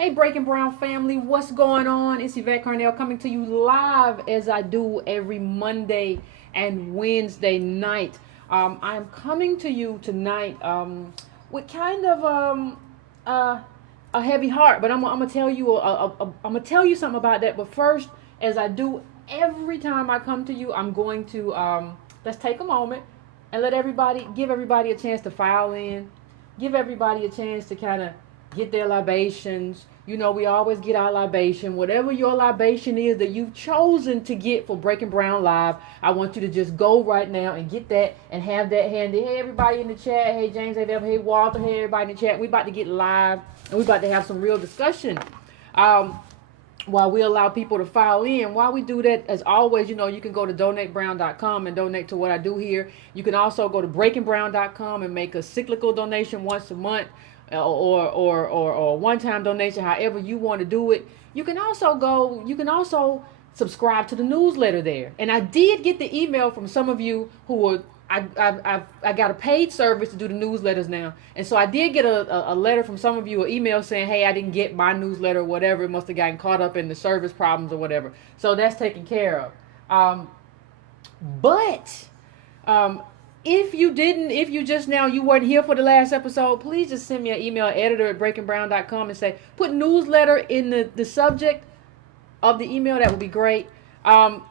Hey, Breaking Brown family, what's going on? It's Yvette Carnell coming to you live as I do every Monday and Wednesday night. I'm coming to you tonight with kind of uh, a heavy heart, but I'm gonna tell you I'm gonna tell you something about that. But first, as I do every time I come to you, I'm going to let's take a moment and give everybody a chance to file in, give everybody a chance to kind of get their libations. You know, we always get our libation. Whatever your libation is that you've chosen to get for Breaking Brown Live, I want you to just go right now and get that and have that handy. Hey, everybody in the chat. Hey, James. Hey, Walter. Hey, everybody in the chat. We about to get live and we about to have some real discussion. While we allow people to file in. While we do that, as always, you know, you can go to donatebrown.com and donate to what I do here. You can also go to breakingbrown.com and make a cyclical donation once a month, or one-time donation, however you want to do it. You can also subscribe to the newsletter there. And I did get the email from some of you who were, I got a paid service to do the newsletters now. And so I did get a letter from some of you, an email saying, hey, I didn't get my newsletter or whatever. It must have gotten caught up in the service problems or whatever. So that's taken care of. But if you just now, you weren't here for the last episode, please just send me an email, editor@breakingbrown.com, and say, put newsletter in the subject of the email. That would be great.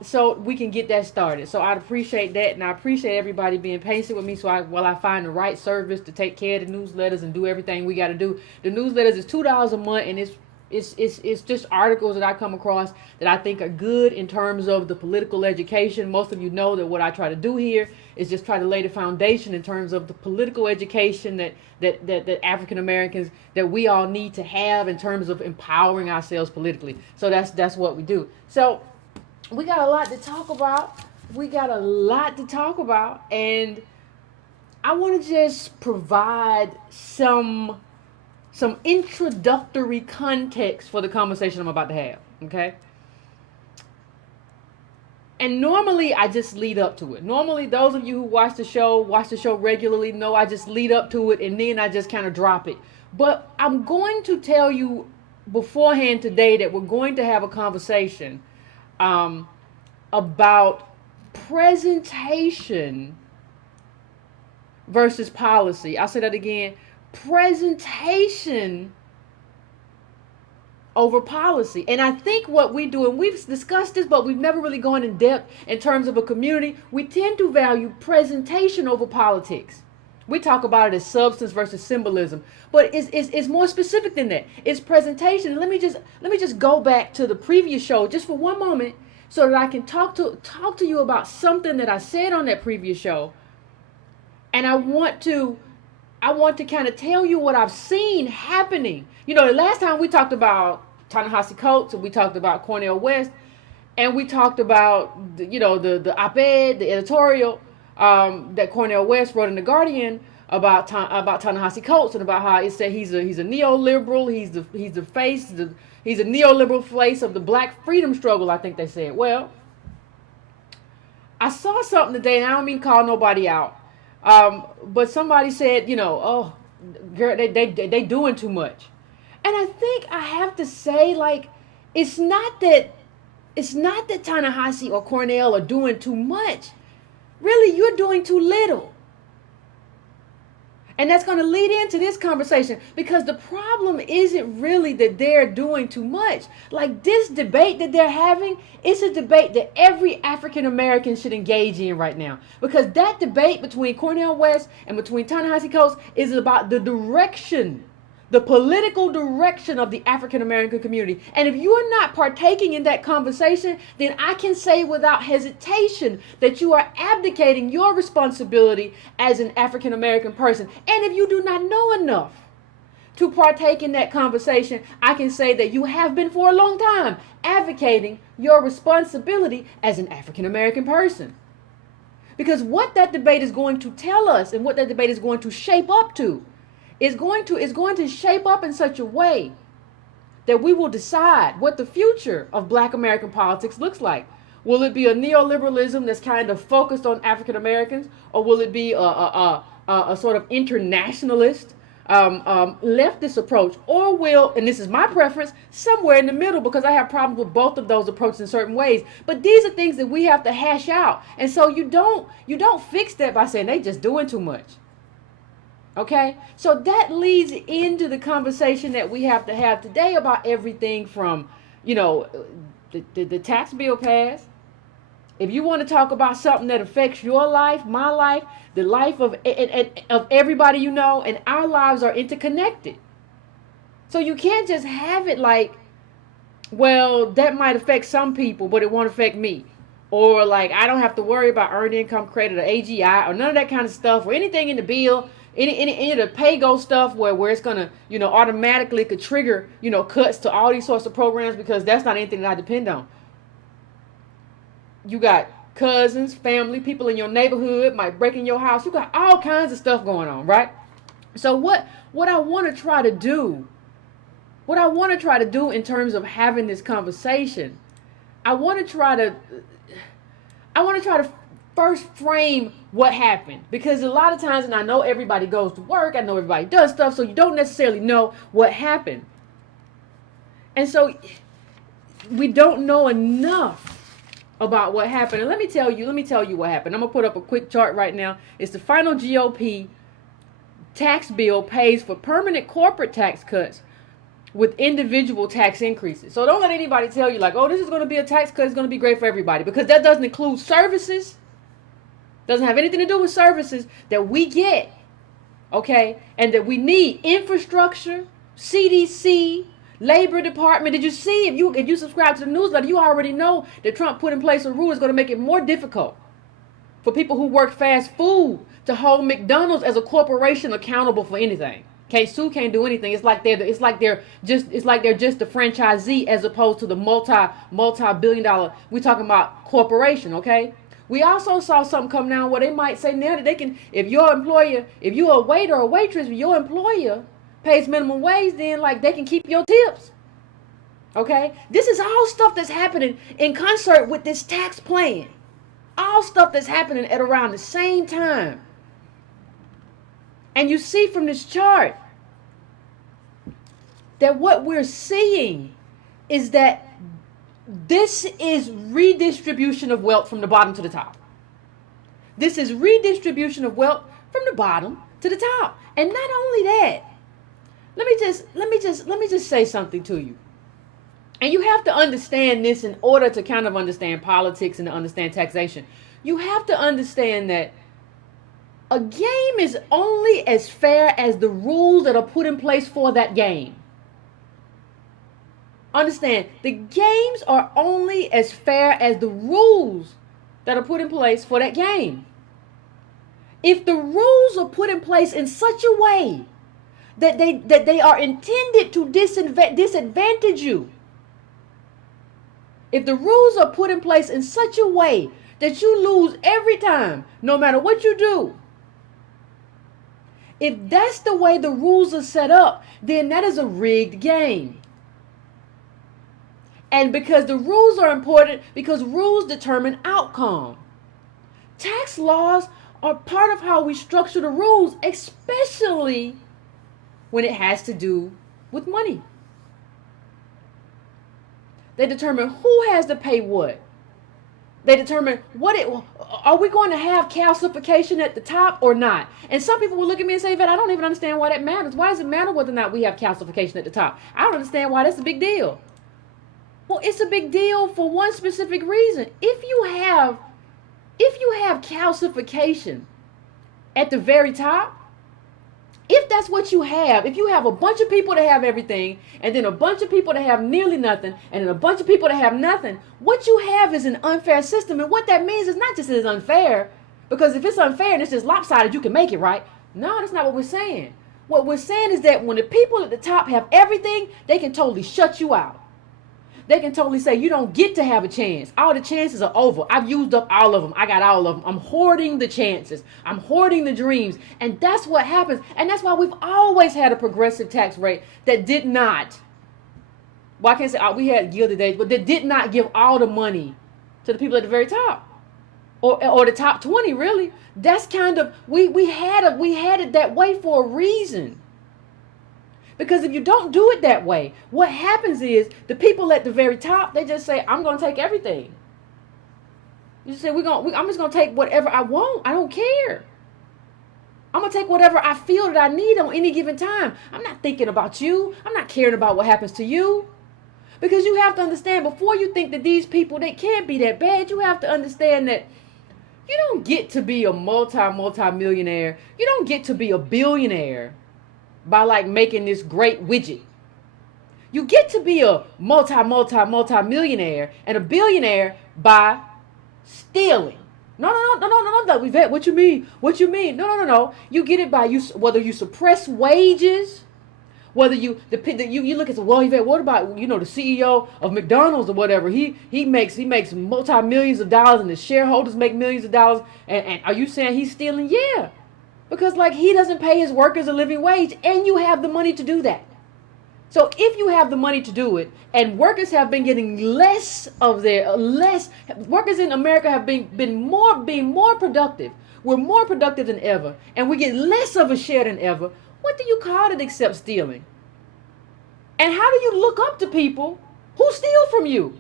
So we can get that started. So I'd appreciate that, and I appreciate everybody being patient with me while I find the right service to take care of the newsletters and do everything we got to do. The newsletters is $2 a month, and it's just articles that I come across that I think are good in terms of the political education. Most of you know that what I try to do here is just try to lay the foundation in terms of the political education that African Americans, that we all need to have in terms of empowering ourselves politically. So that's what we do. So we got a lot to talk about. And I want to just provide some introductory context for the conversation I'm about to have, okay? And normally I just lead up to it. Normally, those of you who watch the show regularly know I just lead up to it and then I just kind of drop it. But I'm going to tell you beforehand today that we're going to have a conversation about presentation versus policy. I'll say that again. Presentation over policy. And I think what we do, and we've discussed this, but we've never really gone in depth in terms of a community, we tend to value presentation over politics. We talk about it as substance versus symbolism, but it's more specific than that. It's presentation. Let me just go back to the previous show just for one moment so that I can talk to you about something that I said on that previous show. And I want to kind of tell you what I've seen happening. You know, the last time we talked about Ta-Nehisi Coates, and we talked about Cornel West, and we talked about the op-ed, the editorial that Cornel West wrote in the Guardian about Ta-Nehisi Coates, and about how it said he's a neoliberal, he's a neoliberal face of the Black freedom struggle, I think they said. Well, I saw something today, and I don't mean call nobody out. But somebody said, oh, girl, they doing too much. And I think I have to say, like, it's not that Ta-Nehisi or Cornel are doing too much. Really, you're doing too little. And that's going to lead into this conversation, because the problem isn't really that they're doing too much. Like, this debate that they're having, it's a debate that every African American should engage in right now. Because that debate between Cornel West and between Ta-Nehisi Coates is about the direction, the political direction of the African American community. And if you are not partaking in that conversation, then I can say without hesitation that you are abdicating your responsibility as an African American person. And if you do not know enough to partake in that conversation, I can say that you have been for a long time advocating your responsibility as an African American person. Because what that debate is going to tell us, and what that debate is going to shape up to, is going to shape up in such a way that we will decide what the future of Black American politics looks like. Will it be a neoliberalism that's kind of focused on African Americans, or will it be a sort of internationalist left this approach, or will, and this is my preference, somewhere in the middle, because I have problems with both of those approaches in certain ways. But these are things that we have to hash out. And so you don't fix that by saying they just doing too much. Okay? So that leads into the conversation that we have to have today about everything from, the tax bill passed. If you want to talk about something that affects your life, my life, the life of everybody you know, and our lives are interconnected. So you can't just have it like, well, that might affect some people, but it won't affect me. Or like, I don't have to worry about earned income credit or AGI or none of that kind of stuff, or anything in the bill, any of the pay-go stuff where it's going to, automatically could trigger, cuts to all these sorts of programs, because that's not anything that I depend on. You got cousins, family, people in your neighborhood might break in your house. You got all kinds of stuff going on, right? So what I want to try to do, in terms of having this conversation, I want to try to first frame what happened, because a lot of times, and I know everybody goes to work, I know everybody does stuff, so you don't necessarily know what happened. And so we don't know enough about what happened. And let me tell you what happened. I'm going to put up a quick chart right now. It's the final GOP tax bill pays for permanent corporate tax cuts with individual tax increases. So don't let anybody tell you like, oh, this is going to be a tax cut, it's going to be great for everybody, because that doesn't include services. Doesn't have anything to do with services that we get, okay, and that we need. Infrastructure, CDC, Labor Department. Did you see, if you subscribe to the newsletter, you already know that Trump put in place a rule that's going to make it more difficult for people who work fast food to hold McDonald's as a corporation accountable for anything. Can't sue, can't do anything. It's like they're just the franchisee as opposed to the multi-billion dollar. We're talking about corporation, okay? We also saw something come down where they might say now that they can, if you're a waiter or waitress, if your employer pays minimum wage, then like they can keep your tips. Okay? This is all stuff that's happening in concert with this tax plan. All stuff that's happening at around the same time. And you see from this chart that what we're seeing is that this is redistribution of wealth from the bottom to the top. This is redistribution of wealth from the bottom to the top. And not only that, let me just say something to you. And you have to understand this in order to kind of understand politics and to understand taxation. You have to understand that a game is only as fair as the rules that are put in place for that game. Understand, the games are only as fair as the rules that are put in place for that game. If the rules are put in place in such a way that they are intended to disadvantage you, if the rules are put in place in such a way that you lose every time, no matter what you do, if that's the way the rules are set up, then that is a rigged game. And because the rules are important, because rules determine outcome. Tax laws are part of how we structure the rules, especially when it has to do with money. They determine who has to pay what. They determine are we going to have calcification at the top or not? And some people will look at me and say, I don't even understand why that matters. Why does it matter whether or not we have calcification at the top? I don't understand why that's a big deal. Well, it's a big deal for one specific reason. If you have calcification at the very top, if that's what you have, if you have a bunch of people that have everything, and then a bunch of people that have nearly nothing, and then a bunch of people that have nothing, what you have is an unfair system. And what that means is not just that it's unfair, because if it's unfair and it's just lopsided, you can make it, right? No, that's not what we're saying. What we're saying is that when the people at the top have everything, they can totally shut you out. They can totally say, you don't get to have a chance. All the chances are over. I've used up all of them. I got all of them. I'm hoarding the chances. I'm hoarding the dreams. And that's what happens. And that's why we've always had a progressive tax rate that did not, well, I can't say we had Gilded Age, but that did not give all the money to the people at the very top. Or the top 20, really. That's kind of, we had it that way for a reason. Because if you don't do it that way, what happens is the people at the very top, they just say, I'm going to take everything. You say, I'm just going to take whatever I want. I don't care. I'm going to take whatever I feel that I need on any given time. I'm not thinking about you. I'm not caring about what happens to you. Because you have to understand, before you think that these people, they can't be that bad, you have to understand that you don't get to be a multi-millionaire. You don't get to be a billionaire by like making this great widget. You get to be a multi-millionaire and a billionaire by stealing. No, Yvette, what you mean? What you mean? No. You get it by whether you suppress wages, whether you look at the, well, Yvette, what about, the CEO of McDonald's or whatever? He makes multi-millions of dollars and the shareholders make millions of dollars. And are you saying he's stealing? Yeah. Because like he doesn't pay his workers a living wage and you have the money to do that. So if you have the money to do it, and workers have been getting workers in America have being more productive. We're more productive than ever, and we get less of a share than ever. What do you call it except stealing? And how do you look up to people who steal from you?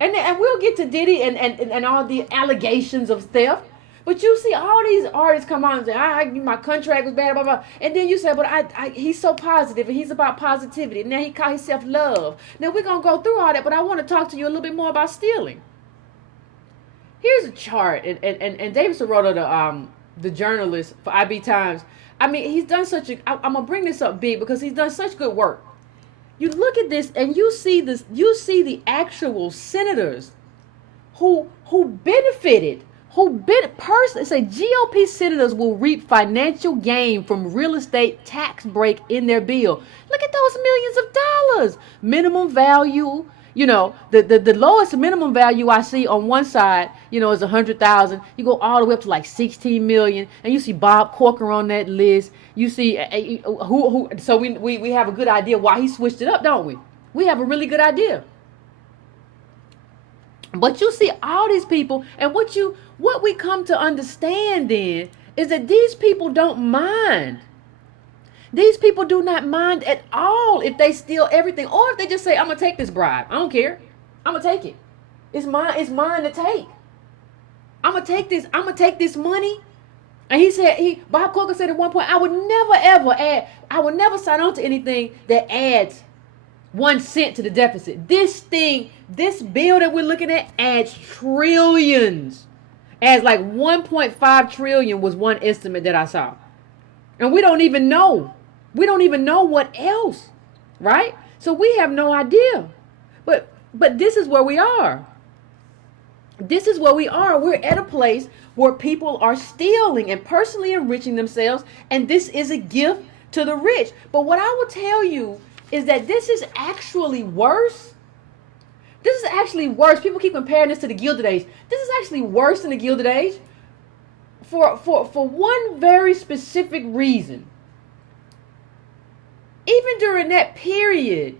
And we'll get to Diddy and all the allegations of theft. But you see all these artists come on and say, my contract was bad, blah, blah. And then you say, but he's so positive and he's about positivity. Now he calls himself love. Now we're going to go through all that, but I want to talk to you a little bit more about stealing. Here's a chart. And David Soroto, the journalist for IB Times, I mean, he's done I'm going to bring this up big because he's done such good work. You look at this and you see the actual senators who benefited. Say GOP senators will reap financial gain from real estate tax break in their bill. Look at those millions of dollars. Minimum value, the lowest minimum value I see on one side, is 100,000. You go all the way up to like 16 million, and you see Bob Corker on that list. You see who. So we have a good idea why he switched it up, don't we? We have a really good idea. But you see all these people, and what we come to understand then is that these people don't mind. These people do not mind at all if they steal everything, or if they just say, I'm going to take this bribe. I don't care. I'm going to take it. It's mine to take. I'm going to take this money. And Bob Corker said at one point, I would never sign on to anything that adds 1 cent to the deficit. This bill that we're looking at adds trillions. Adds like 1.5 trillion was one estimate that I saw. And we don't even know. We don't even know what else, right? So we have no idea. But this is where we are. This is where we are. We're at a place where people are stealing and personally enriching themselves. And this is a gift to the rich. But what I will tell you is that this is actually worse. This is actually worse. People keep comparing this to the Gilded Age. This is actually worse than the Gilded Age for one very specific reason. Even during that period,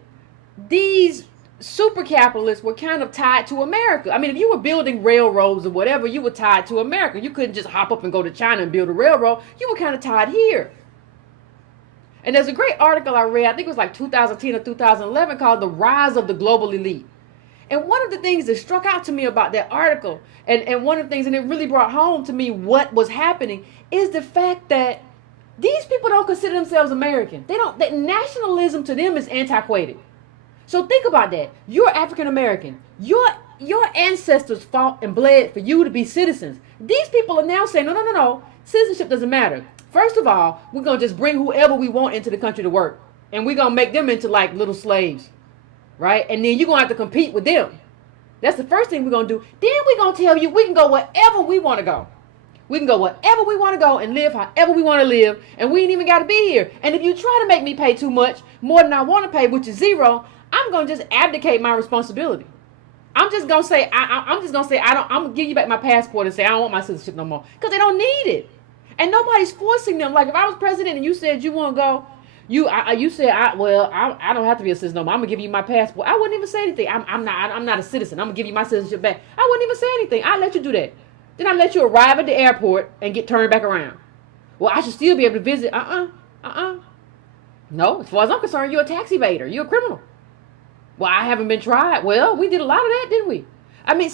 these super capitalists were kind of tied to America. I mean, if you were building railroads or whatever, you were tied to America. You couldn't just hop up and go to China and build a railroad. You were kind of tied here. And there's a great article I read, I think it was like 2010 or 2011, called The Rise of the Global Elite. And one of the things that struck out to me about that article, and one of the things, and it really brought home to me what was happening, is the fact that these people don't consider themselves American. That nationalism to them is antiquated. So think about that. You're African American. Your ancestors fought and bled for you to be citizens. These people are now saying, no. Citizenship doesn't matter. First of all, we're going to just bring whoever we want into the country to work. And we're going to make them into like little slaves. Right? And then you're going to have to compete with them. That's the first thing we're going to do. Then we're going to tell you we can go wherever we want to go. We can go wherever we want to go and live however we want to live. And we ain't even got to be here. And if you try to make me pay too much, more than I want to pay, which is zero, I'm going to just abdicate my responsibility. I'm just going to say, I'm going to give you back my passport and say, I don't want my citizenship no more. Because they don't need it. And nobody's forcing them. Like if I was president and you said you want to go, you said, I don't have to be a citizen no more. I'm going to give you my passport. I wouldn't even say anything. I'm not a citizen. I'm going to give you my citizenship back. I wouldn't even say anything. I'd let you do that. Then I'd let you arrive at the airport and get turned back around. Well, I should still be able to visit. No, as far as I'm concerned, you're a tax evader. You're a criminal. Well, I haven't been tried. Well, we did a lot of that, didn't we? I mean,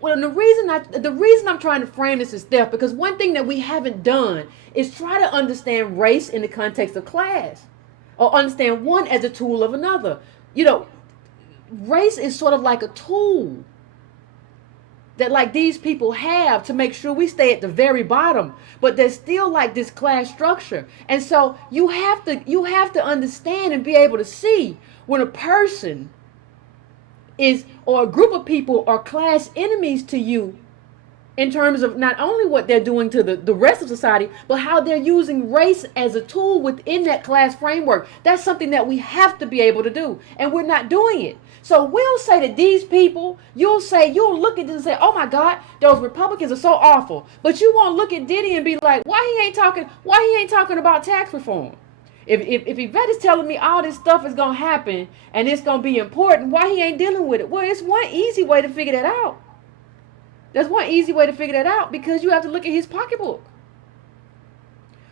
well, the reason I'm trying to frame this is theft, because one thing that we haven't done is try to understand race in the context of class, or understand one as a tool of another. You know, race is sort of like a tool that like these people have to make sure we stay at the very bottom, but there's still like this class structure. And so you have to understand and be able to see when a person is, or a group of people are class enemies to you, in terms of not only what they're doing to the rest of society, but how they're using race as a tool within that class framework. That's something that we have to be able to do, and we're not doing it. So we'll say that these people, you'll look at this and say, oh my God, those Republicans are so awful. But you won't look at Diddy and be like, why he ain't talking about tax reform? If Yvette is telling me all this stuff is going to happen and it's going to be important, why he ain't dealing with it? Well, it's one easy way to figure that out. There's one easy way to figure that out, because you have to look at his pocketbook.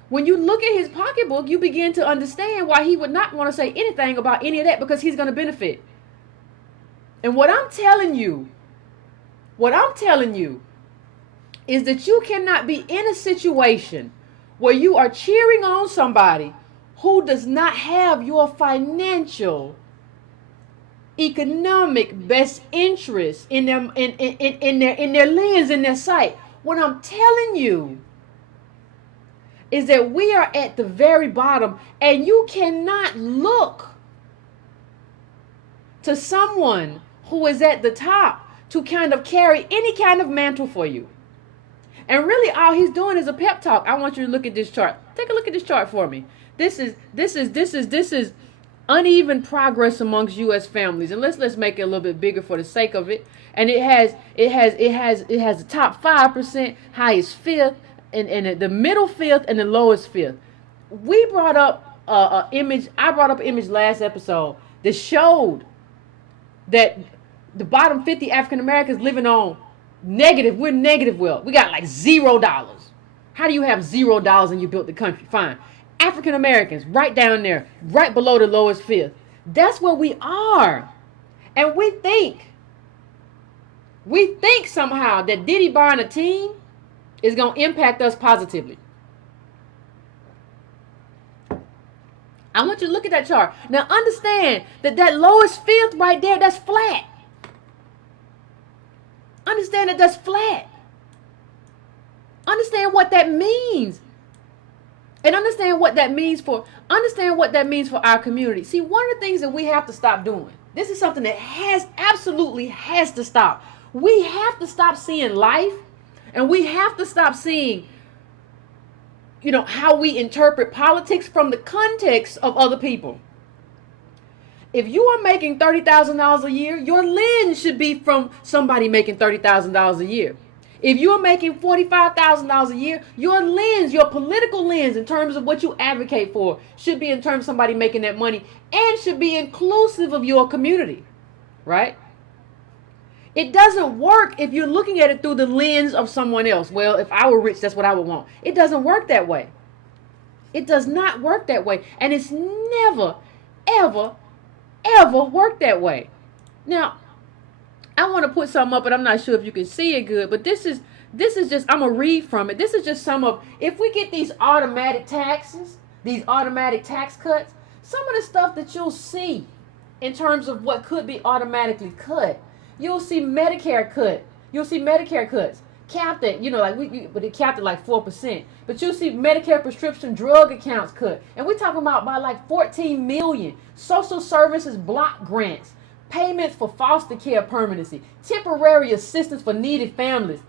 When you look at his pocketbook, you begin to understand why he would not want to say anything about any of that, because he's going to benefit. And what I'm telling you is that you cannot be in a situation where you are cheering on somebody who does not have your financial, economic best interest in them, in their lens, in their sight. What I'm telling you is that we are at the very bottom, and you cannot look to someone who is at the top to kind of carry any kind of mantle for you. And really all he's doing is a pep talk. I want you to look at this chart. Take a look at this chart for me. This is uneven progress amongst U.S. families, and let's make it a little bit bigger for the sake of it. And it has the top 5%, highest fifth, and the middle fifth, and the lowest fifth. We brought up an image. I brought up an image last episode that showed that the bottom 50 African Americans living on negative. We're negative wealth. We got like $0. How do you have $0 and you built the country? Fine. African Americans, right down there, right below the lowest fifth. That's where we are. And we think somehow that Diddy buying a team is going to impact us positively. I want you to look at that chart. Now understand that lowest fifth right there, that's flat. Understand that that's flat. Understand what that means. And understand what that means for our community. See, one of the things that we have to stop doing, this is something that absolutely has to stop. We have to stop seeing life, and we have to stop seeing, how we interpret politics from the context of other people. If you are making $30,000 a year, your lens should be from somebody making $30,000 a year. If you're making $45,000 a year, your lens, your political lens in terms of what you advocate for, should be in terms of somebody making that money, and should be inclusive of your community, right? It doesn't work if you're looking at it through the lens of someone else. Well, if I were rich, that's what I would want. It doesn't work that way. It does not work that way. And it's never, ever, ever worked that way. Now, I want to put something up, but I'm not sure if you can see it good. But this is just, I'm going to read from it. This is just some of, if we get these automatic taxes, these automatic tax cuts, some of the stuff that you'll see in terms of what could be automatically cut. You'll see Medicare cut. You'll see Medicare cuts. Capped at, but it capped at like 4%. But you'll see Medicare prescription drug accounts cut. And we're talking about by like 14 million. Social services block grants. Payments for foster care permanency, temporary assistance for needy families.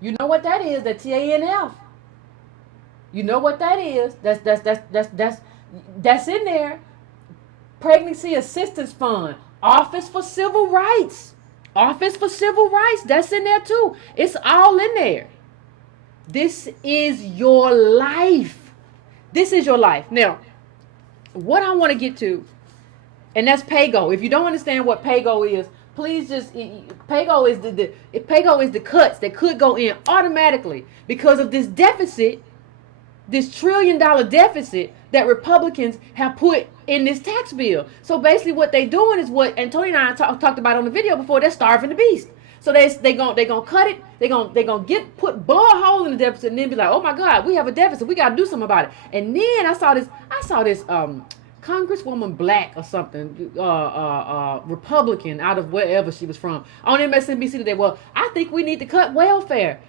You know what that is? That TANF. You know what that is? That's in there. Pregnancy Assistance Fund, Office for Civil Rights, that's in there too. It's all in there. This is your life. Now, what I want to get to, and that's pay-go. If you don't understand what pay-go is, please just, pay-go is the cuts that could go in automatically because of this deficit this $1 trillion deficit that Republicans have put in this tax bill. So basically what they doing is what Antonio and I talked about on the video before. They're starving the beast. So they gonna cut it. They gonna put blow a hole in the deficit and then be like, oh my God, we have a deficit. We gotta do something about it. And then I saw this Congresswoman Black or something, Republican out of wherever she was from on MSNBC today. Well, I think we need to cut welfare.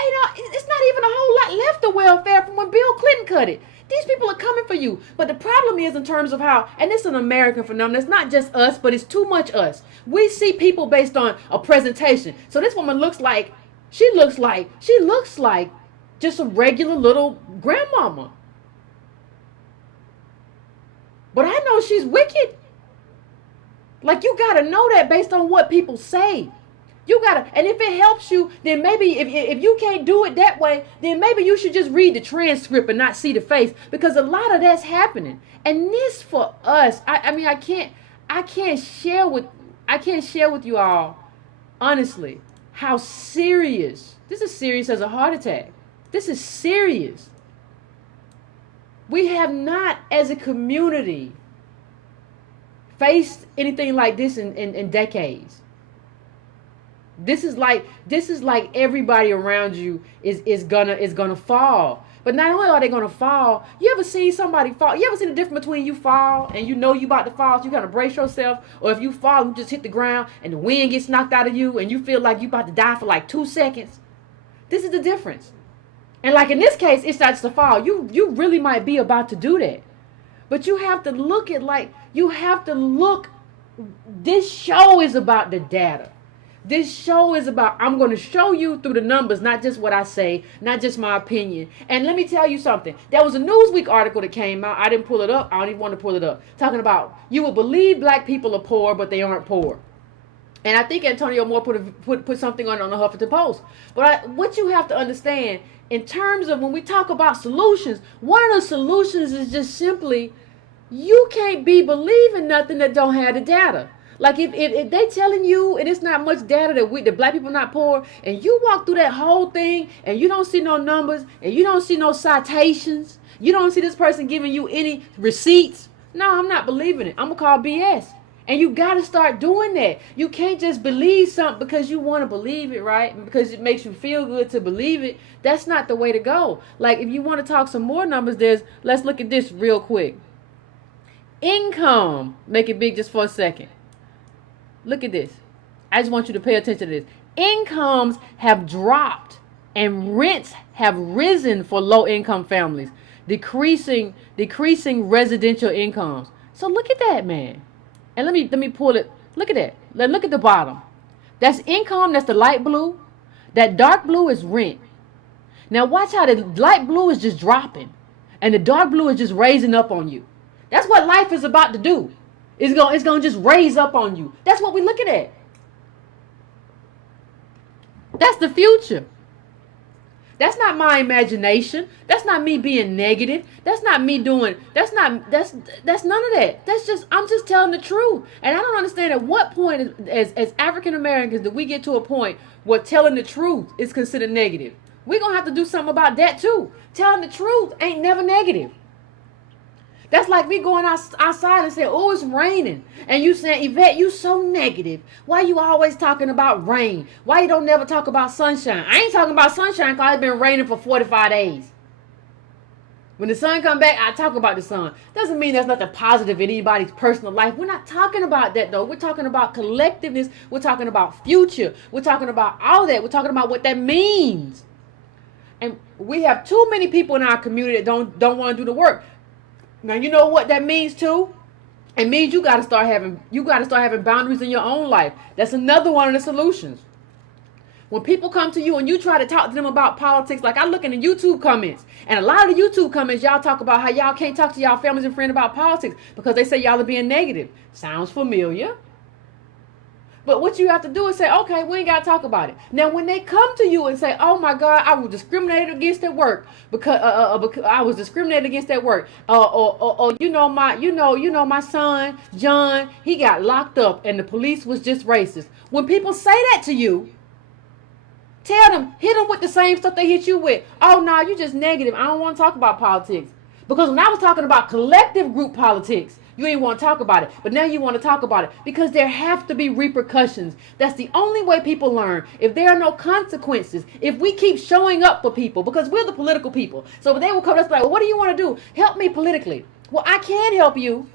It's not even a whole lot left of welfare from when Bill Clinton cut it. These people are coming for you. But the problem is in terms of how, and it's an American phenomenon. It's not just us, but it's too much us. We see people based on a presentation. So this woman she looks like just a regular little grandmama. But I know she's wicked. Like, you got to know that based on what people say. You gotta, and if it helps you, then maybe if you can't do it that way, then maybe you should just read the transcript and not see the face, because a lot of that's happening. And this for us, I can't share with you all, honestly, how serious this is. Serious as a heart attack. This is serious. We have not, as a community, faced anything like this in decades. This is like everybody around you is gonna fall. But not only are they gonna fall, you ever seen somebody fall? You ever seen the difference between you fall and you know you about to fall, so you gotta brace yourself, or if you fall, you just hit the ground and the wind gets knocked out of you and you feel like you about to die for like 2 seconds? This is the difference. And like in this case, it starts to fall. You really might be about to do that. But you have to look at this show is about the data. This show is about, I'm going to show you through the numbers, not just what I say, not just my opinion. And let me tell you something. There was a Newsweek article that came out. I didn't pull it up. I don't even want to pull it up. Talking about, you would believe black people are poor, but they aren't poor. And I think Antonio Moore put something on the Huffington Post. But what you have to understand, in terms of when we talk about solutions, one of the solutions is just simply, you can't be believing nothing that don't have the data. Like if they telling you, and it's not much data that black people not poor, and you walk through that whole thing and you don't see no numbers and you don't see no citations, you don't see this person giving you any receipts, no, I'm not believing it. I'm gonna call BS. And you gotta start doing that. You can't just believe something because you want to believe it, right? Because it makes you feel good to believe it. That's not the way to go. Like, if you want to talk some more numbers, let's look at this real quick. Income, make it big just for a second. Look at this. I just want you to pay attention to this. Incomes have dropped and rents have risen for low-income families, decreasing residential incomes. So look at that, man. And let me pull it. Look at that. Look at the bottom. That's income. That's the light blue. That dark blue is rent. Now watch how the light blue is just dropping and the dark blue is just raising up on you. That's what life is about to do. It's gonna just raise up on you. That's what we're looking at. That's the future. That's not my imagination. That's not me being negative. That's not me doing. That's none of that. I'm just telling the truth. And I don't understand at what point as African Americans do we get to a point where telling the truth is considered negative. We're gonna have to do something about that too. Telling the truth ain't never negative. That's like me going outside and saying, oh, it's raining. And you saying, Yvette, you so negative. Why you always talking about rain? Why you don't never talk about sunshine? I ain't talking about sunshine because it's been raining for 45 days. When the sun come back, I talk about the sun. Doesn't mean there's nothing positive in anybody's personal life. We're not talking about that, though. We're talking about collectiveness. We're talking about future. We're talking about all that. We're talking about what that means. And we have too many people in our community that don't want to do the work. Now, you know what that means too? It means you got to start having boundaries in your own life. That's another one of the solutions. When people come to you and you try to talk to them about politics, like I look in the YouTube comments, and a lot of the YouTube comments, y'all talk about how y'all can't talk to y'all families and friends about politics because they say y'all are being negative. Sounds familiar. But what you have to do is say, okay, we ain't got to talk about it. Now, when they come to you and say, oh my God, I was discriminated against at work because I was discriminated against at work. Or my son, John, he got locked up and the police was just racist. When people say that to you, Tell them, hit them with the same stuff they hit you with. Oh, no, you just negative. I don't want to talk about politics. Because when I was talking about collective group politics, you ain't want to talk about it. But now you want to talk about it. Because there have to be repercussions. That's the only way people learn. If there are no consequences, if we keep showing up for people, because we're the political people. So they will come to us like, well, what do you want to do? Help me politically. Well, I can help you.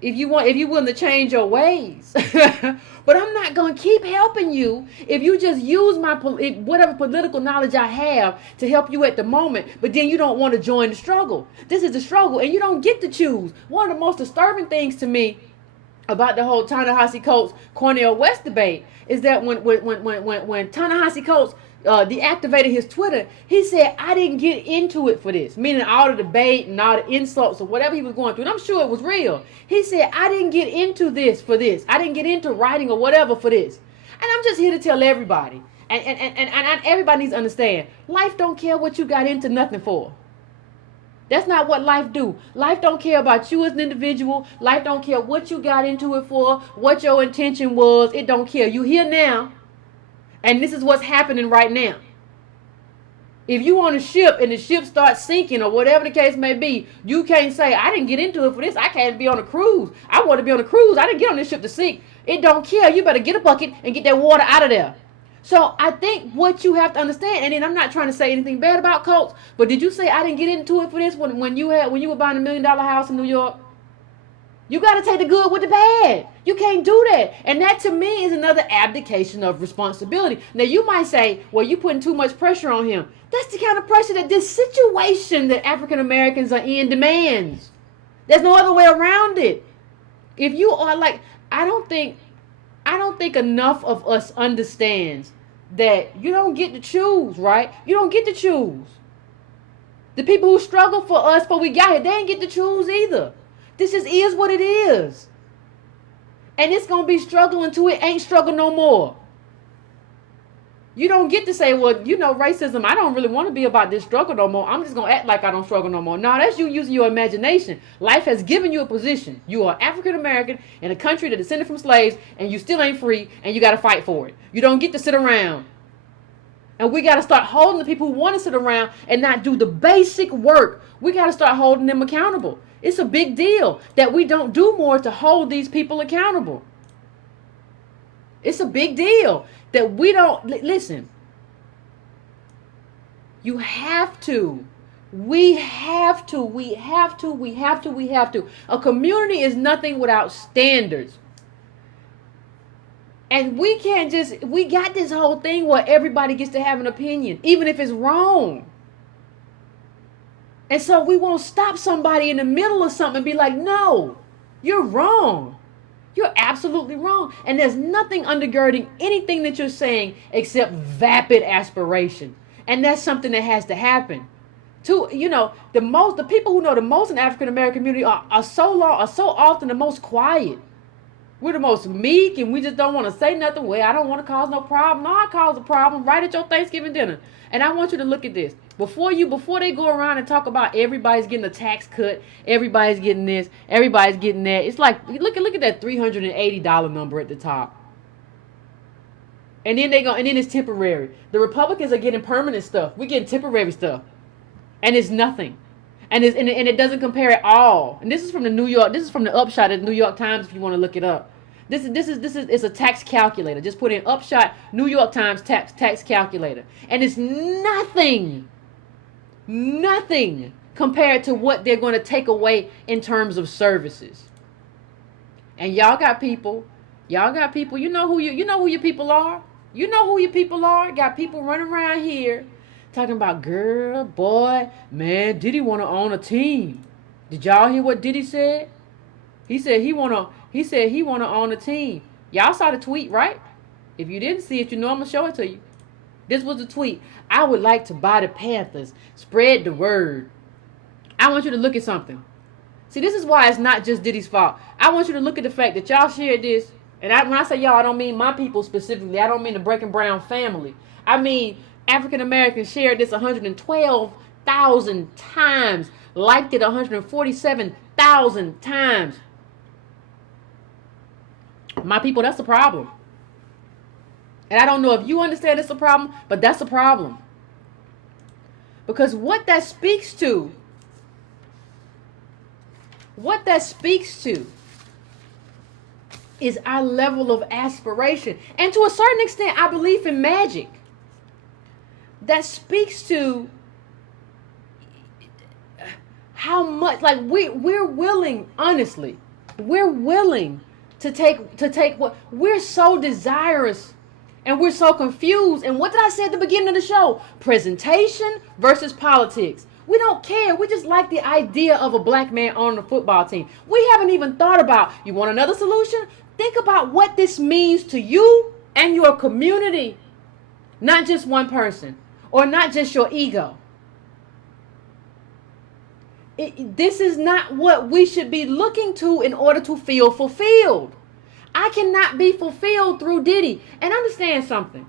If you're willing to change your ways. But I'm not going to keep helping you if you just use my whatever political knowledge I have to help you at the moment, but then you don't want to join the struggle. This is the struggle, and you don't get to choose. One of the most disturbing things to me about the whole Ta-Nehisi Coates Cornel West debate is that when Ta-Nehisi Coates deactivated his Twitter, he said, I didn't get into it for this, meaning all the debate and all the insults or whatever he was going through. And I'm sure it was real. He said, I didn't get into this for this. I didn't get into writing or whatever for this. And I'm just here to tell everybody, and everybody needs to understand, life don't care what you got into nothing for. That's not what life do. Life don't care about you as an individual. Life don't care what you got into it for, what your intention was. It don't care. You here now. And this is what's happening right now. If you on a ship and the ship starts sinking or whatever the case may be, you can't say, I didn't get into it for this. I can't be on a cruise. I want to be on a cruise. I didn't get on this ship to sink. It don't care. You better get a bucket and get that water out of there. So I think what you have to understand, and then I'm not trying to say anything bad about Coates, but did you say I didn't get into it for this when you were buying $1 million house in New York? You got to take the good with the bad. You can't do that. And that to me is another abdication of responsibility. Now you might say, well, you're putting too much pressure on him. That's the kind of pressure that this situation that African Americans are in demands. There's no other way around it. If you are like, I don't think enough of us understands that you don't get to choose, right? You don't get to choose. The people who struggle for us before we got here, they ain't get to choose either. This just is what it is. And it's going to be struggle until it ain't struggle no more. You don't get to say, well, racism, I don't really want to be about this struggle no more. I'm just going to act like I don't struggle no more. No, that's you using your imagination. Life has given you a position. You are African American in a country that descended from slaves, and you still ain't free, and you got to fight for it. You don't get to sit around. And we got to start holding the people who want to sit around and not do the basic work. We got to start holding them accountable. It's a big deal that we don't do more to hold these people accountable. It's a big deal that we don't, listen, you have to. We have to. A community is nothing without standards. And we got this whole thing where everybody gets to have an opinion, even if it's wrong. And so we won't stop somebody in the middle of something and be like, no, you're wrong. You're absolutely wrong. And there's nothing undergirding anything that you're saying except vapid aspiration. And that's something that has to happen. The people who know the most in the African American community are so often the most quiet. We're the most meek, and we just don't want to say nothing. Well, I don't want to cause no problem. No, I cause a problem right at your Thanksgiving dinner. And I want you to look at this. Before they go around and talk about everybody's getting a tax cut, everybody's getting this, everybody's getting that. It's like, look at that $380 number at the top. And then and then it's temporary. The Republicans are getting permanent stuff. We're getting temporary stuff. And it's nothing. And it doesn't compare at all. And this is from the upshot of the New York Times if you want to look it up. It's a tax calculator. Just put in upshot New York Times tax calculator. And it's nothing compared to what they're going to take away in terms of services. And y'all got people, you know who your people are. You know who your people are. Got people running around here talking about, girl, boy, man, Diddy want to own a team. Did y'all hear what Diddy said? He said he want to own a team. Y'all saw the tweet, right? If you didn't see it, I'm going to show it to you. This was the tweet. I would like to buy the Panthers. Spread the word. I want you to look at something. See, this is why it's not just Diddy's fault. I want you to look at the fact that y'all shared this. And when I say y'all, I don't mean my people specifically. I don't mean the Breaking Brown family. I mean African Americans shared this 112,000 times. Liked it 147,000 times. My people, that's the problem. And I don't know if you understand it's a problem, but that's a problem. Because what that speaks to is our level of aspiration. And to a certain extent, our belief in magic. That speaks to how much, like, we're willing, honestly, we're willing to take what we're so desirous, and we're so confused. And what did I say at the beginning of the show? Presentation versus politics. We don't care. We just like the idea of a black man on the football team. We haven't even thought about, you want another solution? Think about what this means to you and your community. Not just one person, or not just your ego. This is not what we should be looking to in order to feel fulfilled. I cannot be fulfilled through Diddy. And understand something.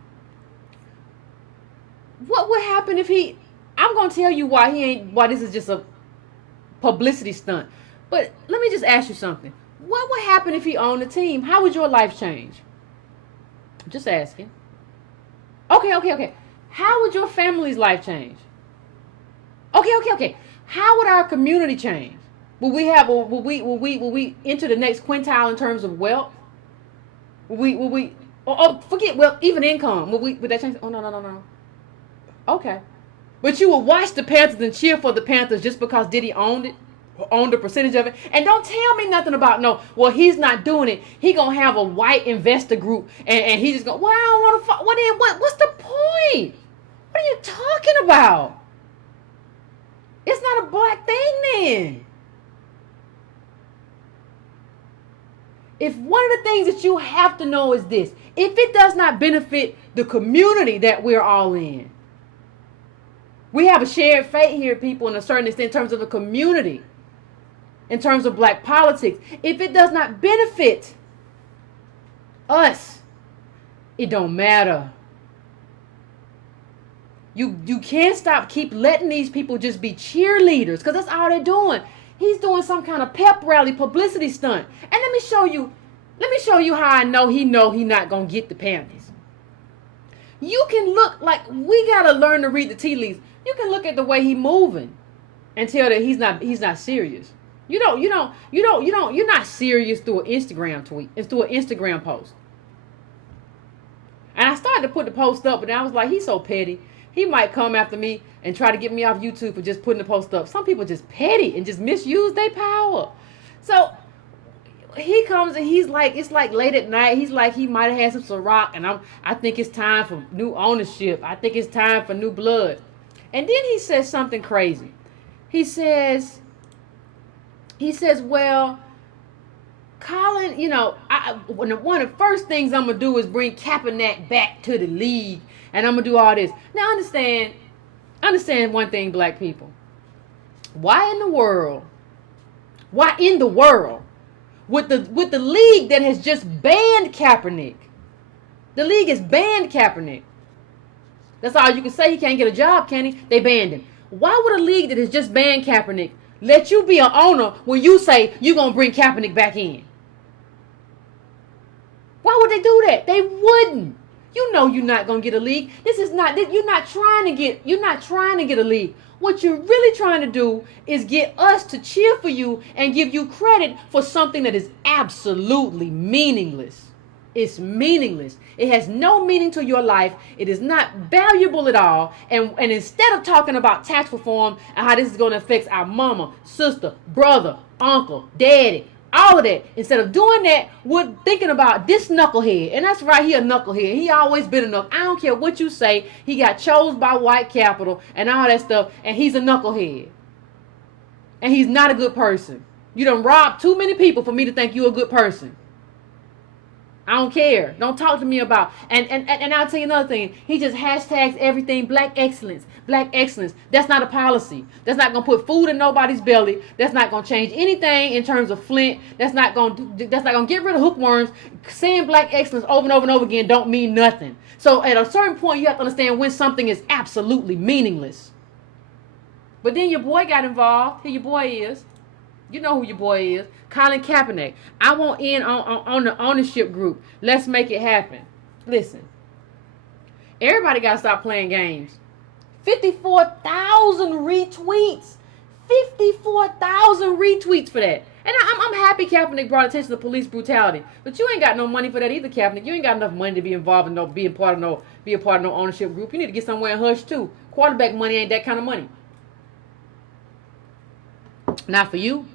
What would happen if I'm going to tell you why this is just a publicity stunt. But let me just ask you something. What would happen if he owned the team? How would your life change? I'm just asking. Okay. How would your family's life change? Okay. How would our community change? Will we enter the next quintile in terms of wealth? Will we forget wealth, even income. Would that change? Oh no. Okay. But you will watch the Panthers and cheer for the Panthers just because Diddy owned a percentage of it. And don't tell me nothing about, no, well, he's not doing it. He going to have a white investor group and he's just going, well, I don't want to, what's the point? What are you talking about? It's not a black thing then. If one of the things that you have to know is this, if it does not benefit the community that we're all in, we have a shared fate here, people, in a certain extent, in terms of the community, in terms of black politics. If it does not benefit us, it don't matter. You can't keep letting these people just be cheerleaders, because that's all they're doing. He's doing some kind of pep rally publicity stunt. And let me show you how I know he not gonna get the Panthers. You can look, like, we gotta learn to read the tea leaves. You can look at the way he's moving and tell that he's not serious. You're not serious through an Instagram tweet. It's through an Instagram post. And I started to put the post up, but then I was like, he's so petty. He might come after me and try to get me off YouTube for just putting the post up. Some people just petty and just misuse their power. So he comes and he's like, it's like late at night. He's like, he might have had some Ciroc, and I think it's time for new ownership. I think it's time for new blood. And then he says something crazy. He says, well, Colin, one of the first things I'm going to do is bring Kaepernick back to the league, and I'm going to do all this. Now, understand one thing, black people. Why in the world, with the league that has just banned Kaepernick, the league has banned Kaepernick. That's all you can say. He can't get a job, can he? They banned him. Why would a league that has just banned Kaepernick let you be an owner when you say you're going to bring Kaepernick back in? Why would they do that? They wouldn't. You know you're not going to get a league. You're not trying to get a league. What you're really trying to do is get us to cheer for you and give you credit for something that is absolutely meaningless. It's meaningless. It has no meaning to your life. It is not valuable at all. And instead of talking about tax reform and how this is going to affect our mama, sister, brother, uncle, daddy, all of that, instead of doing that, we're thinking about this knucklehead. And that's right, he a knucklehead. He always been a knucklehead. I don't care what you say. He got chose by white capital and all that stuff, and he's a knucklehead. And he's not a good person. You done robbed too many people for me to think you're a good person. I don't care. Don't talk to me about. And I'll tell you another thing. He just hashtags everything black excellence. Black excellence. That's not a policy. That's not gonna put food in nobody's belly. That's not gonna change anything in terms of Flint. That's not gonna get rid of hookworms. Saying black excellence over and over and over again don't mean nothing. So at a certain point, you have to understand when something is absolutely meaningless. But then your boy got involved. Here your boy is. You know who your boy is. Colin Kaepernick. I want in on the ownership group. Let's make it happen. Listen, Everybody got to stop playing games. 54,000 retweets. 54,000 retweets for that. And I'm happy Kaepernick brought attention to police brutality. But you ain't got no money for that either, Kaepernick. You ain't got enough money to be involved in be a part of no ownership group. You need to get somewhere and hush too. Quarterback money ain't that kind of money. Not for you.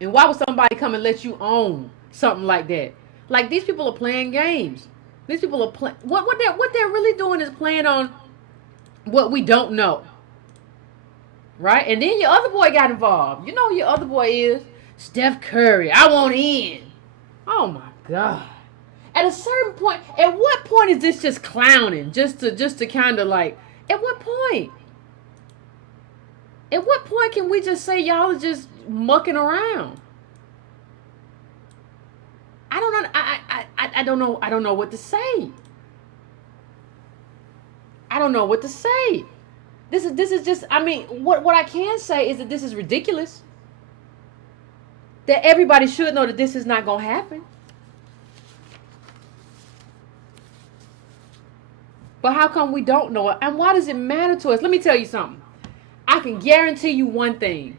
And why would somebody come and let you own something like that? Like, these people are playing games. These people are playing. What they're really doing is playing on what we don't know. Right? And then your other boy got involved. You know who your other boy is? Steph Curry. I want in. Oh my God. At a certain point, at what point is this just clowning? Just to kind of like, at what point? At what point can we just say y'all are just mucking around? I don't know. I don't know what to say. I don't know what to say. This is just, I mean, what I can say is that this is ridiculous. That everybody should know that this is not going to happen. But how come we don't know it? And why does it matter to us? Let me tell you something. I can guarantee you one thing.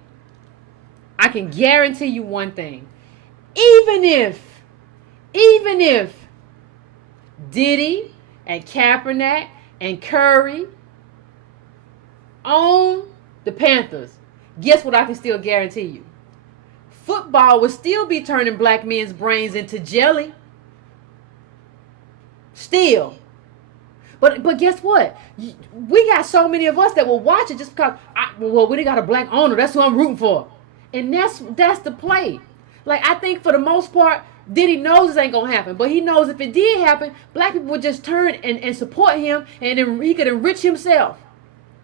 Even if Diddy and Kaepernick and Curry own the Panthers, guess what I can still guarantee you? Football will still be turning black men's brains into jelly. Still. But guess what? We got so many of us that will watch it just because, we got a black owner. That's who I'm rooting for. And that's the play. Like, I think for the most part, Diddy knows this ain't going to happen. But he knows if it did happen, black people would just turn and support him, and then he could enrich himself.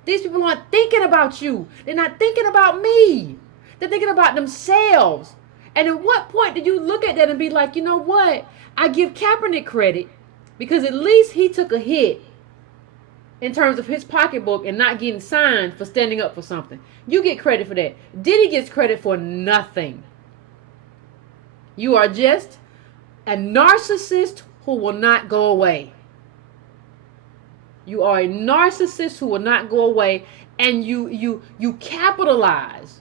These people aren't thinking about you. They're not thinking about me. They're thinking about themselves. And at what point did you look at that and be like, you know what? I give Kaepernick credit because at least he took a hit in terms of his pocketbook and not getting signed for standing up for something. You get credit for that. Diddy gets credit for nothing. You are just a narcissist who will not go away. You are a narcissist who will not go away, and you capitalize.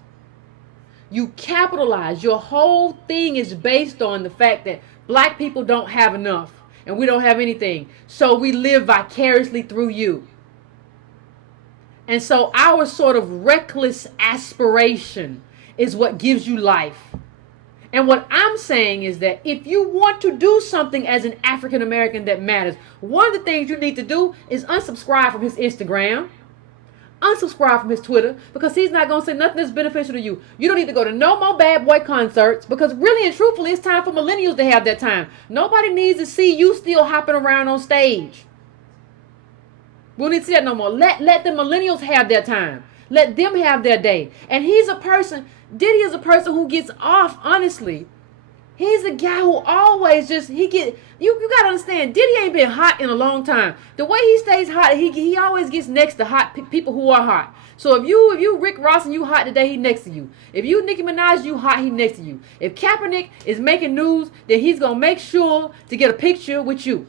You capitalize. Your whole thing is based on the fact that black people don't have enough and we don't have anything. So we live vicariously through you. And so our sort of reckless aspiration is what gives you life. And what I'm saying is that if you want to do something as an African American that matters, one of the things you need to do is unsubscribe from his Instagram, unsubscribe from his Twitter, because he's not going to say nothing that's beneficial to you. You don't need to go to no more bad boy concerts, because really and truthfully, it's time for millennials to have that time. Nobody needs to see you still hopping around on stage. We don't need to see that no more. Let the millennials have their time. Let them have their day. And he's a person, Diddy is a person who gets off, honestly. He's a guy who always just, you got to understand, Diddy ain't been hot in a long time. The way he stays hot, he always gets next to hot people who are hot. So if you Rick Ross and you hot today, he next to you. If you Nicki Minaj, you hot, he next to you. If Kaepernick is making news, then he's going to make sure to get a picture with you.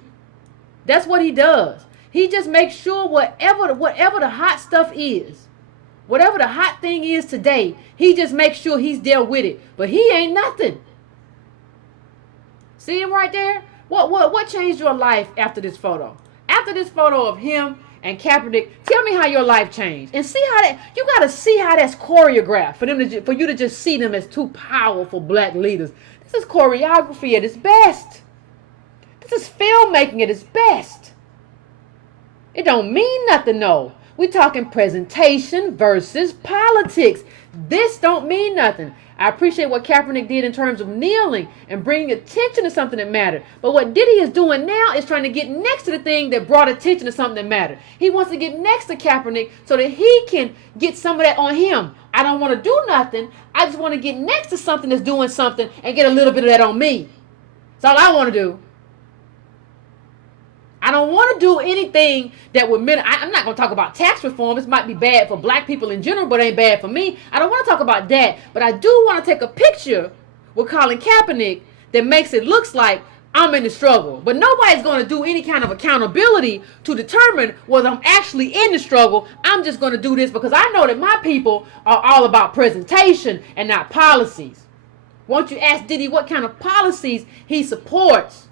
That's what he does. He just makes sure whatever the hot stuff is, whatever the hot thing is today, he just makes sure he's there with it. But he ain't nothing. See him right there? What changed your life after this photo? After this photo of him and Kaepernick, tell me how your life changed. And see how that, you got to see how that's choreographed for you to just see them as two powerful black leaders. This is choreography at its best. This is filmmaking at its best. It don't mean nothing, no. We talking presentation versus politics. This don't mean nothing. I appreciate what Kaepernick did in terms of kneeling and bringing attention to something that mattered. But what Diddy is doing now is trying to get next to the thing that brought attention to something that mattered. He wants to get next to Kaepernick so that he can get some of that on him. I don't want to do nothing. I just want to get next to something that's doing something and get a little bit of that on me. That's all I want to do. I don't want to do anything that would mean, I'm not going to talk about tax reform. This might be bad for black people in general, but it ain't bad for me. I don't want to talk about that. But I do want to take a picture with Colin Kaepernick that makes it look like I'm in the struggle. But nobody's going to do any kind of accountability to determine whether I'm actually in the struggle. I'm just going to do this because I know that my people are all about presentation and not policies. Won't you ask Diddy what kind of policies he supports?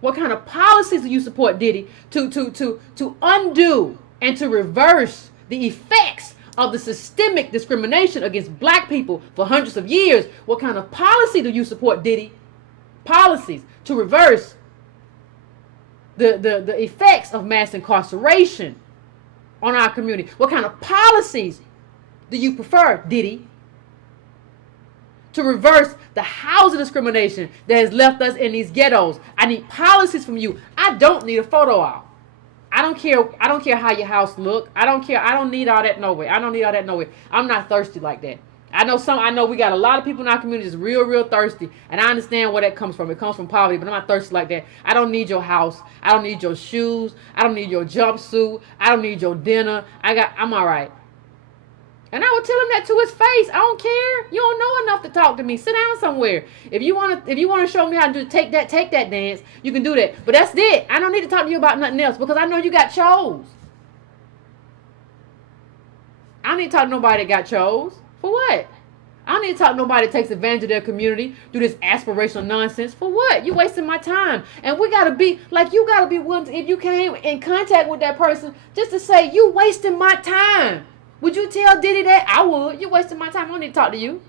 What kind of policies do you support, Diddy, to undo and to reverse the effects of the systemic discrimination against black people for hundreds of years? What kind of policy do you support, Diddy? Policies to reverse the effects of mass incarceration on our community. What kind of policies do you prefer, Diddy? To reverse the housing discrimination that has left us in these ghettos. I need policies from you. I don't need a photo op. I don't care how your house look. I don't care. I don't need all that no way. I don't need all that no way. I'm not thirsty like that. I know we got a lot of people in our community that's real thirsty, and I understand where that comes from. It comes from poverty, but I'm not thirsty like that. I don't need your house. I don't need your shoes. I don't need your jumpsuit. I don't need your dinner. I'm all right. And I would tell him that to his face. I don't care. You don't know enough to talk to me. Sit down somewhere. If you want to show me how to do take that dance, you can do that. But that's it. I don't need to talk to you about nothing else because I know you got chose. I don't need to talk to nobody that got chose. For what? I don't need to talk to nobody that takes advantage of their community, do this aspirational nonsense. For what? You wasting my time. And we got to be, like, you got to be willing to, if you came in contact with that person, just to say, you wasting my time. Would you tell Diddy that? I would. You wasting my time. I don't need to talk to you.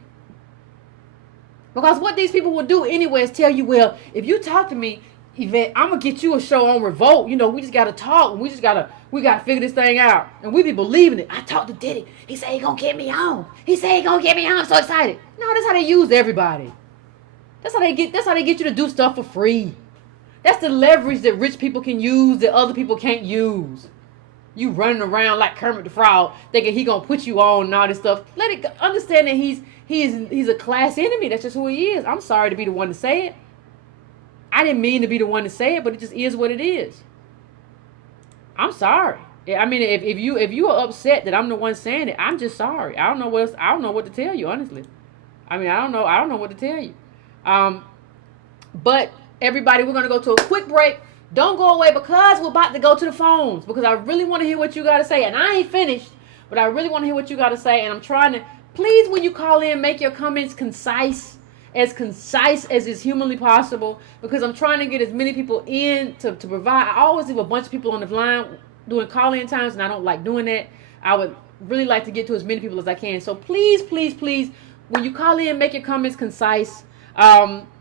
Because what these people will do anyway is tell you, well, if you talk to me, Yvette, I'm going to get you a show on Revolt. You know, we just got to talk. And we got to figure this thing out. And we be believing it. I talked to Diddy. He said he going to get me on. He said he going to get me on. I'm so excited. No, that's how they use everybody. That's how they get you to do stuff for free. That's the leverage that rich people can use that other people can't use. You running around like Kermit the Frog thinking he going to put you on and all this stuff. Let it go. Understand that he's a class enemy. That's just who he is. I'm sorry to be the one to say it. I didn't mean to be the one to say it, but it just is what it is. I'm sorry. I mean, if you are upset that I'm the one saying it, I'm just sorry. I don't know what to tell you, honestly. I mean, I don't know what to tell you. But everybody, we're gonna go to a quick break. Don't go away because we're about to go to the phones because I really want to hear what you got to say, and I ain't finished, but I really want to hear what you got to say, and I'm trying to. Please, when you call in, make your comments concise as is humanly possible, because I'm trying to get as many people in to provide. I always leave a bunch of people on the line doing call-in times, and I don't like doing that. I would really like to get to as many people as I can. So please, when you call in, make your comments concise.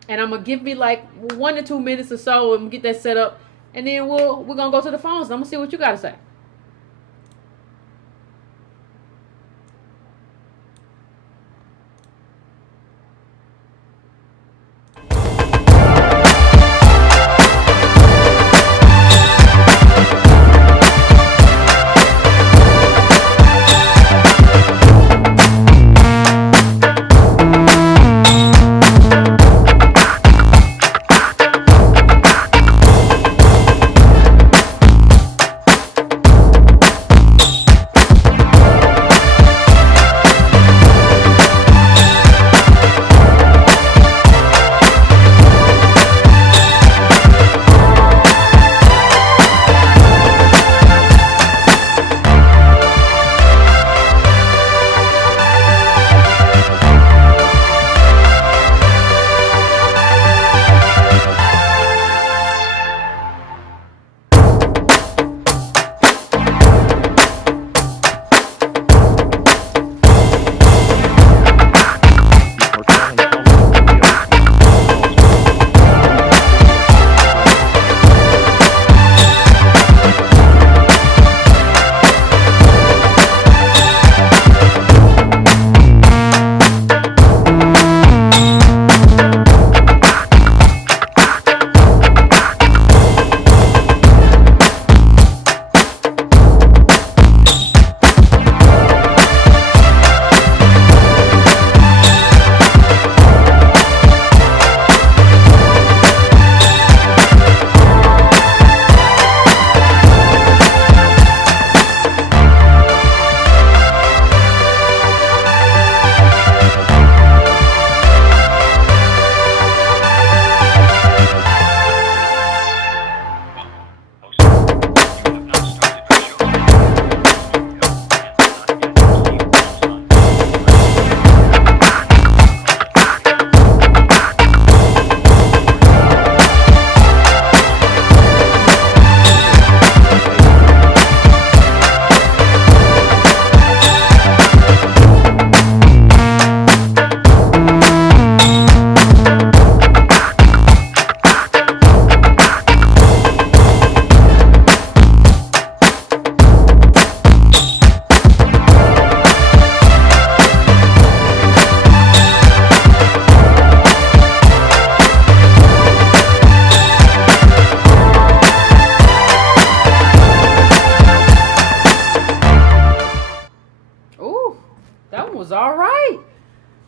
And I'm going to give me like 1 to 2 minutes or so and get that set up. And then we're going to go to the phones and I'm going to see what you got to say.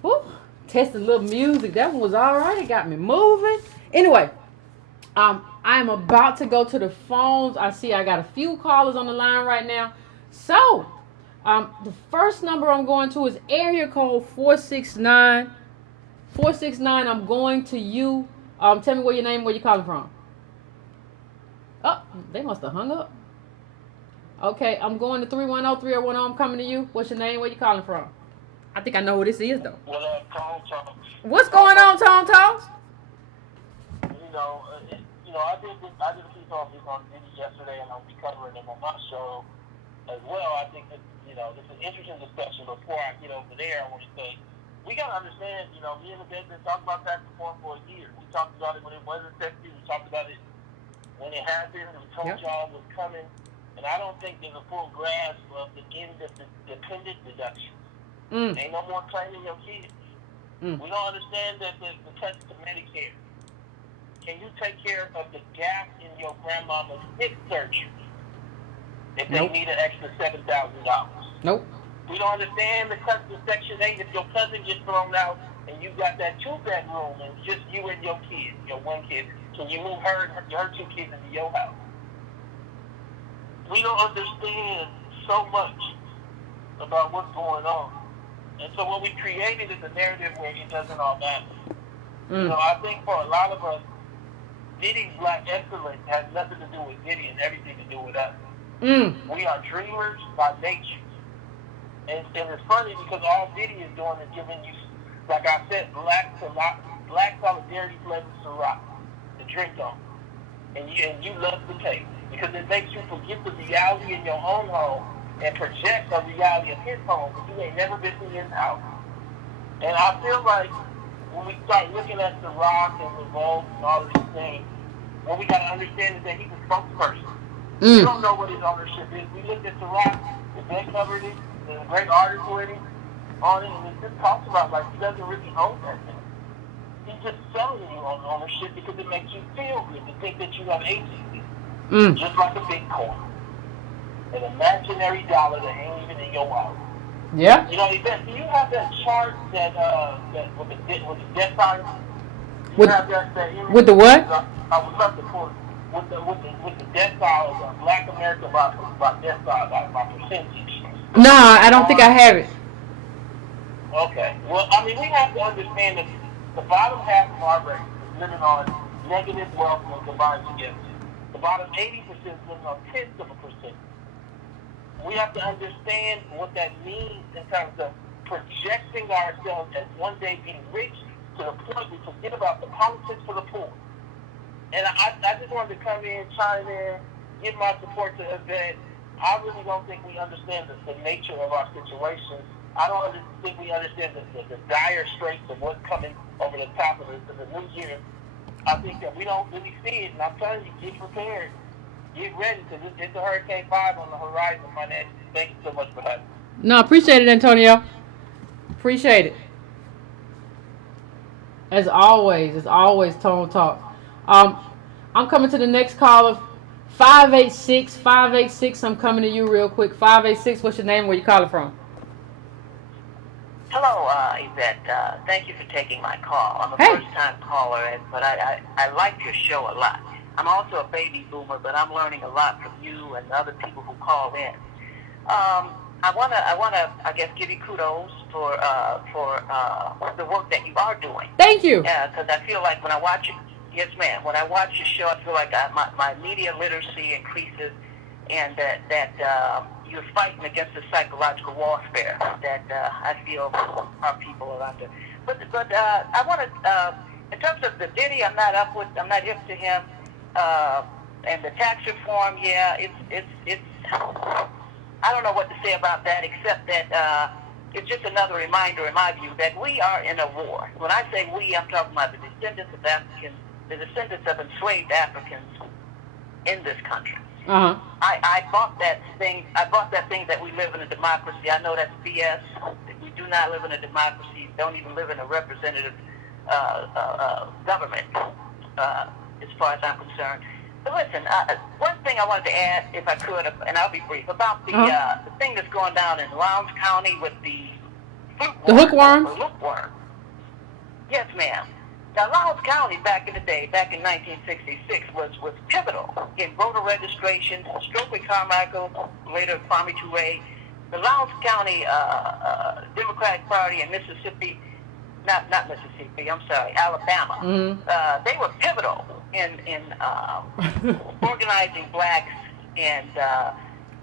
Whew, tested a little music. That one was all right. It got me moving. Anyway, I am about to go to the phones. I see I got a few callers on the line right now. So, the first number I'm going to is area code 469. 469, I'm going to you. Tell me what your name, where you calling from. Oh, they must have hung up. Okay, I'm going to 310-301. I'm coming to you. What's your name, where you calling from? I think I know who this is, though. What's going on, Tone Talks? I did a piece on Diddy yesterday, and I'll be covering him on my show as well. I think that, it's an interesting discussion. Before I get over there, I want to say, we got to understand, me and Yvette been talking about tax reform for a year. We talked about it when it wasn't sexy. We talked about it when it happened. We told y'all it was coming. And I don't think there's a full grasp of the end of the dependent deduction. Ain't no more claiming your kids. We don't understand that the touch to Medicare. Can you take care of the gap in your grandmama's hip surgery if they need an extra $7,000? Nope. We don't understand the cut to Section 8 if your cousin gets thrown out and you got that 2-bedroom and just you and your kid, your one kid. Can you move her 2 kids into your house? We don't understand so much about what's going on. And so what we created is a narrative where it doesn't all matter. I think for a lot of us, Diddy's black excellence has nothing to do with Diddy and everything to do with us. We are dreamers by nature. And it's funny because all Diddy is doing is giving you, like I said, black solidarity flavored Ciroc to drink on. And you love the taste because it makes you forget the reality in your own home and project the reality of his home, but you ain't never been to his house. And I feel like when we start looking at Ciroc and Revolt and all of these things, what we got to understand is that he's a spokesperson. We don't know what his ownership is. We looked at Ciroc, the bed covered it, there's a great artist with him on it, and it just talks about like he doesn't really own that thing. He's just selling you on ownership because it makes you feel good to think that you have agency. Just like a Bitcoin. An imaginary dollar that ain't even in your wallet. Yeah. Yvette, do you have that chart that with the decile? With the what? I would love to pull it. With the deciles of Black America by decile by percentage. No, I don't think I have it. Okay. Well, I mean, we have to understand that the bottom half of our race is living on negative wealth when combined together. The bottom 80% is living on 0.1%. We have to understand what that means in terms of projecting ourselves as one day being rich to the point we forget about the politics for the poor. And I just wanted to come in, chime in, give my support to Yvette. I really don't think we understand the nature of our situation. I don't think we understand the dire straits of what's coming over the top of the new year. I think that we don't really see it, and I'm telling you, get prepared. Get ready, because it's a Hurricane 5 on the horizon financially. Thank you so much for having me. No, appreciate it, Antonio. Appreciate it. As always, Tone Talk. I'm coming to the next caller. 586. I'm coming to you real quick. 586, what's your name? Where you calling from? Hello, Yvette. Thank you for taking my call. I'm a first-time caller, but I like your show a lot. I'm also a baby boomer, but I'm learning a lot from you and other people who call in. I wanna, I guess, give you kudos for the work that you are doing. Thank you. Yeah, because I feel like when I watch it, yes, ma'am. When I watch your show, I feel like my media literacy increases, and that you're fighting against the psychological warfare that I feel our people are under. But I want to, in terms of the Diddy, I'm not hip to him. And the tax reform, yeah, it's. I don't know what to say about that, except that it's just another reminder, in my view, that we are in a war. When I say we, I'm talking about the descendants of Africans, the descendants of enslaved Africans in this country. Uh-huh. I bought that thing. That we live in a democracy. I know that's BS. We do not live in a democracy. Don't even live in a representative government, as far as I'm concerned. But listen, one thing I wanted to add, if I could, and I'll be brief, about the thing that's going down in Lowndes County with the The hookworms? Or hookworm. Yes, ma'am. Now, Lowndes County back in the day, back in 1966, was pivotal in voter registration. Stokely Carmichael, later Kwame Ture, the Lowndes County Democratic Party in Mississippi, not Mississippi, I'm sorry, Alabama. Mm-hmm. They were pivotal in organizing blacks, and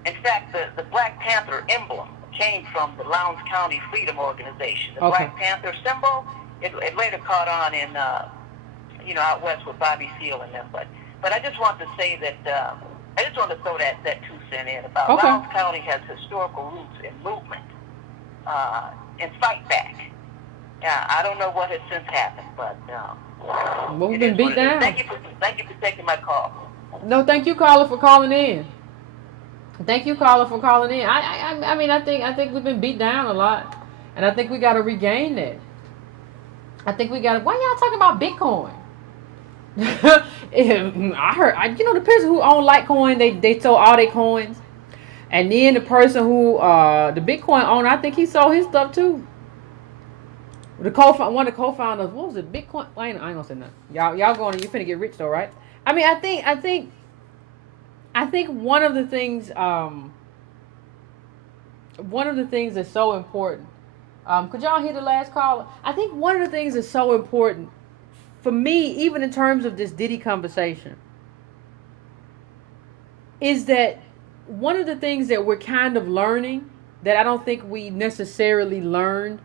in fact, the Black Panther emblem came from the Lowndes County Freedom Organization. The Okay. Black Panther symbol, it later caught on in, out west with Bobby Seale and them. But I just want to say that, I just want to throw that 2 cent in about Okay. Lowndes County has historical roots in movement and fight back. I don't know what has since happened, but Well, we've it been is beat what it is. down. Thank you for taking my call. No, thank you, caller, for calling in. Thank you, caller, for calling in. I mean, I think we've been beat down a lot, and I think we got to regain that. I think we got to. Why y'all talking about Bitcoin? I heard, the person who owned Litecoin, they sold all their coins, and then the person who, the Bitcoin owner, I think he sold his stuff too. One of the co-founders, what was it? Bitcoin. I ain't gonna say nothing. Y'all going? You finna get rich though, right? I mean, I think one of the things that's so important. Could y'all hear the last caller? I think one of the things that's so important for me, even in terms of this Diddy conversation, is that one of the things that we're kind of learning that I don't think we necessarily learned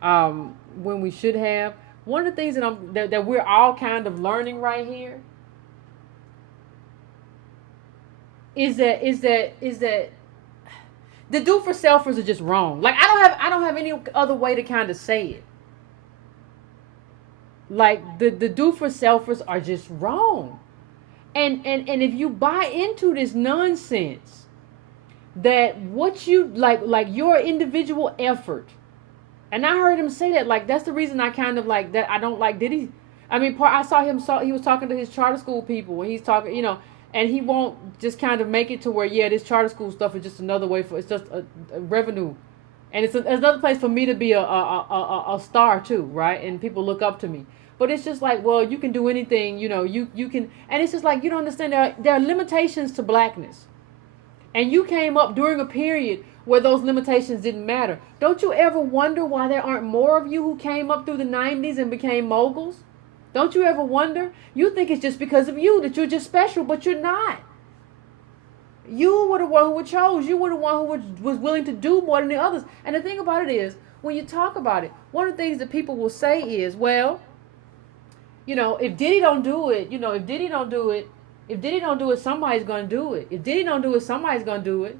when we should have. One of the things that we're all kind of learning right here is that the do-for-selfers are just wrong. Like I don't have any other way to kind of say it. Like the do-for-selfers are just wrong. And if you buy into this nonsense that what you like your individual effort, and I heard him say that, like that's the reason I kind of like that I don't like Diddy. I mean, I saw he was talking to his charter school people, and he's talking, and he won't just kind of make it to where, yeah, this charter school stuff is just another way it's just a revenue. And it's another place for me to be a star too, right? And people look up to me. But it's just like, well, you can do anything, you can, and it's just like, you don't understand there are limitations to blackness. And you came up during a period where those limitations didn't matter. Don't you ever wonder why there aren't more of you who came up through the 90s and became moguls? Don't you ever wonder? You think it's just because of you that you're just special, but you're not. You were the one who was chose. You were the one who was willing to do more than the others. And the thing about it is, when you talk about it, one of the things that people will say is, well, if Diddy don't do it, if Diddy don't do it, somebody's going to do it. If Diddy don't do it, somebody's going to do it,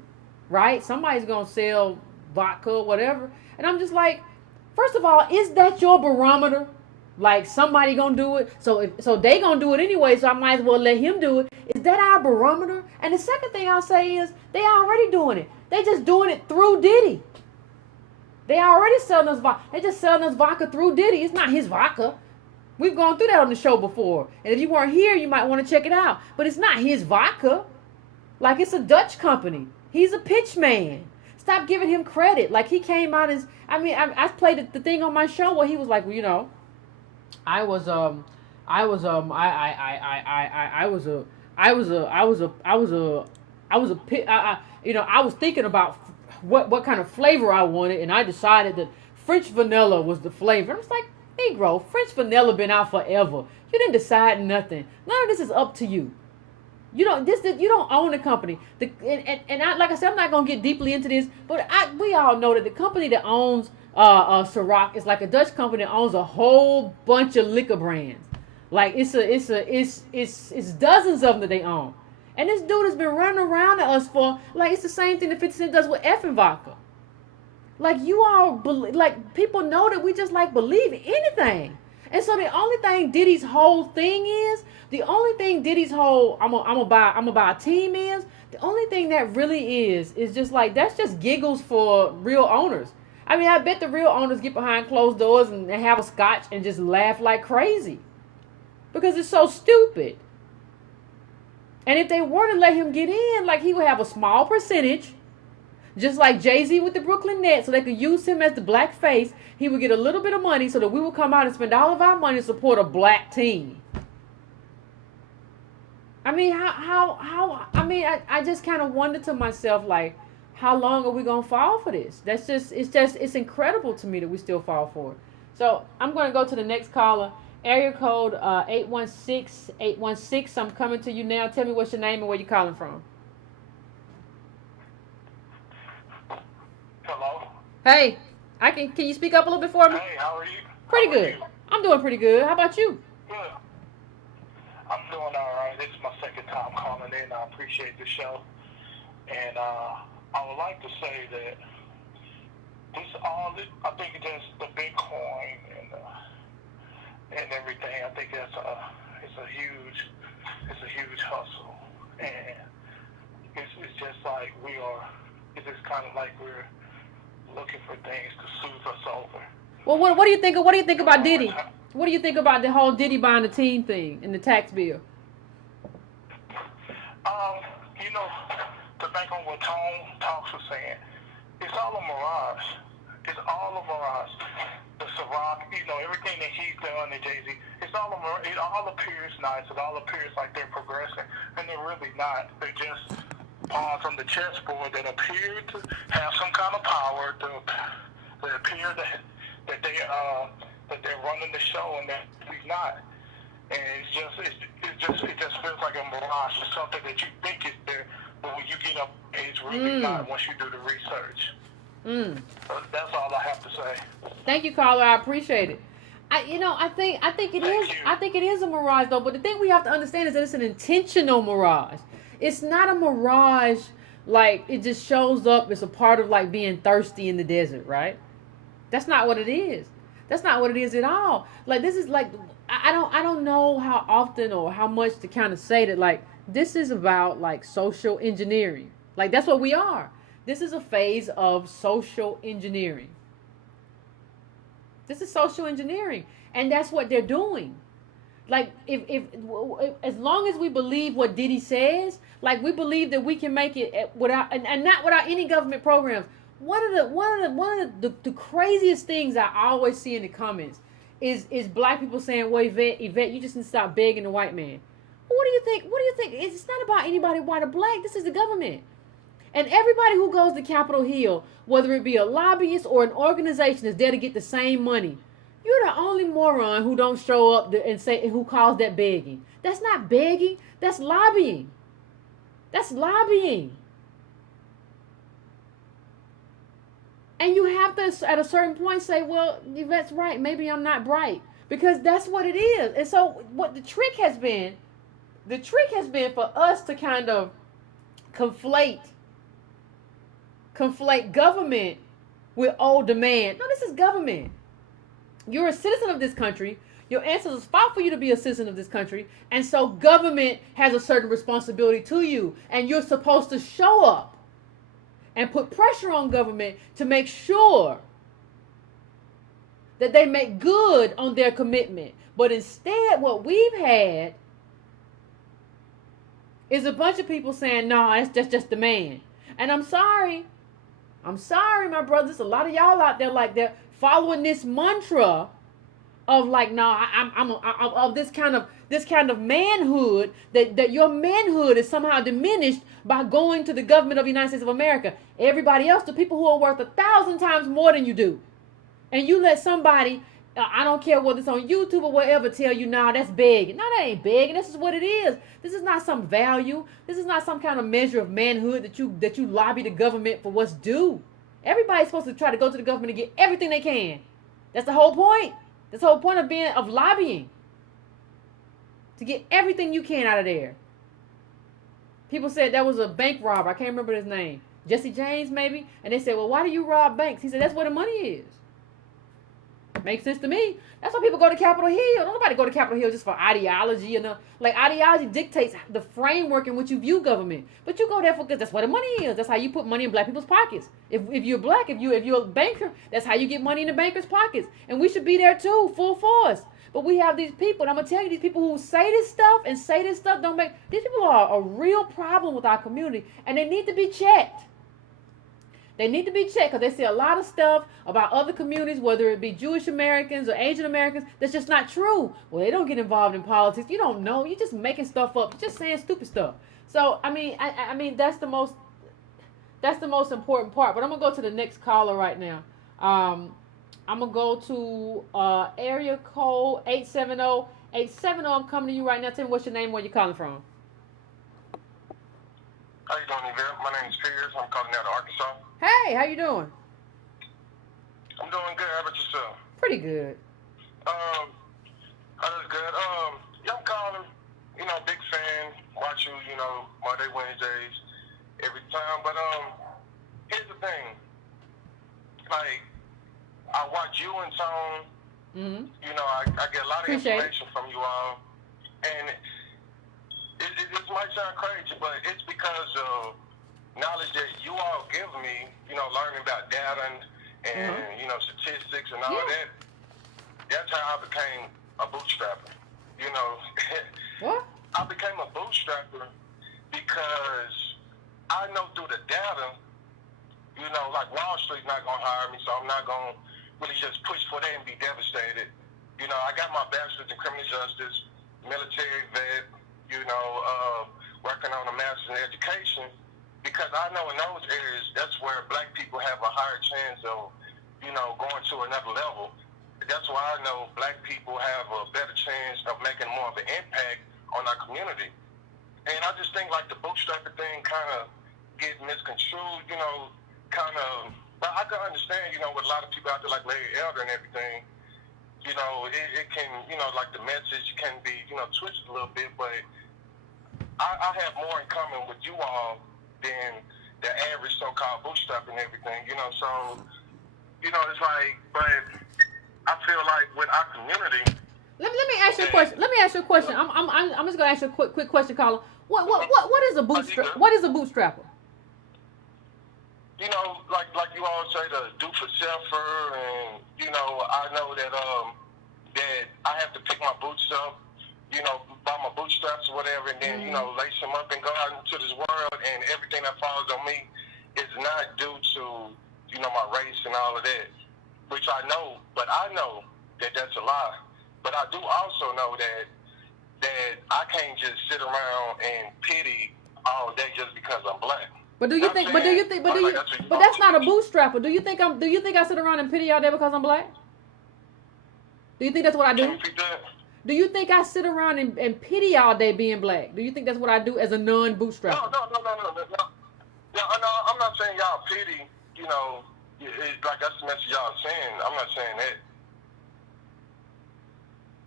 right? Somebody's going to sell vodka or whatever. And I'm just like, first of all, is that your barometer? Like somebody gonna do it, so they gonna do it anyway, so I might as well let him do it. Is that our barometer? And the second thing I'll say is they already doing it. They just doing it through Diddy. They already selling us vodka. They just selling us vodka through Diddy. It's not his vodka. We've gone through that on the show before. And if you weren't here, you might want to check it out. But it's not his vodka. Like it's a Dutch company. He's a pitch man. Stop giving him credit. Like he came out as, I played the thing on my show where he was like, well, I was thinking about what kind of flavor I wanted, and I decided that French vanilla was the flavor. I was like, Negro, French vanilla been out forever. You didn't decide nothing. None of this is up to you. You don't own the company. Like I said, I'm not gonna get deeply into this, but we all know that the company that owns Ciroc is like a Dutch company that owns a whole bunch of liquor brands. Like it's dozens of them that they own. And this dude has been running around to us for, like, it's the same thing that 50 Cent does with effing vodka. Like you all people know that we just like believe anything. And so the only thing Diddy's whole thing is, the only thing Diddy's whole I'm gonna buy a team is, the only thing that really is just like, that's just giggles for real owners. I mean, I bet the real owners get behind closed doors and have a scotch and just laugh like crazy. Because it's so stupid. And if they were to let him get in, like he would have a small percentage. Just like Jay-Z with the Brooklyn Nets, so they could use him as the black face. He would get a little bit of money so that we would come out and spend all of our money to support a black team. I mean, I just kind of wonder to myself, like, how long are we going to fall for this? It's incredible to me that we still fall for it. So I'm going to go to the next caller. Area code 816-816. I'm coming to you now. Tell me what's your name and where you're calling from. Hello? Hey, can you speak up a little bit for me? Hey, how are you? Pretty good. I'm doing pretty good. How about you? Good. I'm doing all right. This is my second time calling in. I appreciate the show. And I would like to say that I think just the Bitcoin and everything, I think it's a huge hustle. And it's just like it's just kind of like we're looking for things to soothe us over. Well, what do you think about Diddy? What do you think about the whole Diddy buying the team thing and the tax bill? To bank on what Tone Talks was saying, it's all a mirage. It's all a mirage. The Ciroc, everything that he's done and Jay-Z, it all appears nice. It all appears like they're progressing, and they're really not. They're just pawns on the chessboard that appear to have some kind of power. They appear that they're running the show, and that he's not. And it just feels like a mirage. It's something that you think is there, but when you get up, it's really not once you do the research. So that's all I have to say. Thank you, caller. I appreciate it. I think it is a mirage though. But the thing we have to understand is that it's an intentional mirage. It's not a mirage like it just shows up. It's a part of like being thirsty in the desert, right? That's not what it is. That's not what it is at all. Like this is like I don't know how often or how much to kind of say that like this is about like social engineering. Like that's what we are. This is a phase of social engineering. This is social engineering, and that's what they're doing. Like if as long as we believe what Diddy says, like we believe that we can make it without and not without any government programs. One of the craziest things I always see in the comments is black people saying, "Well, Yvette, you just need to stop begging the white man." Well, what do you think? It's not about anybody white or black. This is the government. And everybody who goes to Capitol Hill, whether it be a lobbyist or an organization, is there to get the same money. You're the only moron who don't show up and say who calls that begging. That's not begging. That's lobbying. That's lobbying. And you have to, at a certain point, say, well, Yvette's right. Maybe I'm not bright. Because that's what it is. And so what the trick has been for us to kind of conflate government with old demand. No, this is government. You're a citizen of this country. Your ancestors fought for you to be a citizen of this country. And so government has a certain responsibility to you. And you're supposed to show up and put pressure on government to make sure that they make good on their commitment. But instead, what we've had is a bunch of people saying, no, that's just demand. And I'm sorry, my brothers. A lot of y'all out there like they're following this mantra of like, no, I'm of this kind of manhood that your manhood is somehow diminished by going to the government of the United States of America. Everybody else, the people who are worth 1,000 times more than you do, and you let somebody, I don't care whether it's on YouTube or whatever, tell you, nah, that's begging. No, that ain't begging. This is what it is. This is not some value. This is not some kind of measure of manhood that you lobby the government for what's due. Everybody's supposed to try to go to the government and get everything they can. That's the whole point. That's the whole point of lobbying. To get everything you can out of there. People said that was a bank robber. I can't remember his name. Jesse James, maybe? And they said, well, why do you rob banks? He said, that's where the money is. Makes sense to me. That's why people go to Capitol Hill. Don't nobody go to Capitol Hill just for ideology. Like ideology dictates the framework in which you view government. But you go there because that's where the money is. That's how you put money in black people's pockets. If you're black, if you're a banker, that's how you get money in the banker's pockets. And we should be there too, full force. But we have these people, and I'm gonna tell you, these people who say this stuff don't make. These people are a real problem with our community, and they need to be checked. They need to be checked because they see a lot of stuff about other communities, whether it be Jewish Americans or Asian Americans, that's just not true. Well, they don't get involved in politics. You don't know. You're just making stuff up. You're just saying stupid stuff. So I mean that's the most important part. But I'm gonna go to the next caller right now. I'm gonna go to area code 870. 870. I'm coming to you right now. Tell me what's your name, where you're calling from. How you doing, Yvette? My name is Piers. I'm calling out of Arkansas. Hey, how you doing? I'm doing good. How about yourself? Pretty good. That's good. Yeah, I'm calling. You know, big fan. Watch you. You know, Monday, Wednesdays, every time. But here's the thing. Like, I watch you and Tone. Mm-hmm. You know, I get a lot of information from you all, and it might sound crazy, but it's because of knowledge that you all give me, you know, learning about data and you know, statistics and all that. That's how I became a bootstrapper. You know, what? I became a bootstrapper because I know through the data, you know, like Wall Street's not going to hire me, so I'm not going to really just push for that and be devastated. You know, I got my bachelor's in criminal justice, military vet, you know, working on a master's in education, because I know in those areas, that's where black people have a higher chance of, you know, going to another level. That's why I know black people have a better chance of making more of an impact on our community. And I just think like the bootstrapping thing kind of get misconstrued, you know, kind of, but I can understand, you know, with a lot of people out there like Larry Elder and everything, you know, it can, you know, like the message can be, you know, twisted a little bit, but I have more in common with you all than the average so-called bootstrap and everything, you know, so, you know, it's like, but I feel like with our community. Let me ask you a question. Let me ask you a question. I'm just gonna ask you a quick question, caller. What is a bootstrap? What is a bootstrapper? You know, like you all say, the do for selfer, and you know, I know that that I have to pick my boots up, you know, buy my bootstraps or whatever, and then, you know, lace them up and go out into this world, and everything that falls on me is not due to, you know, my race and all of that, which I know, but I know that that's a lie. But I do also know that I can't just sit around and pity all day just because I'm black. But that's not a bootstrapper. Do you think I sit around and pity all day because I'm black? Do you think that's what I do? Do you think I sit around and pity all day being black? Do you think that's what I do as a non-bootstrapper? No. I'm not saying y'all pity, you know, like that's the message y'all saying. I'm not saying that.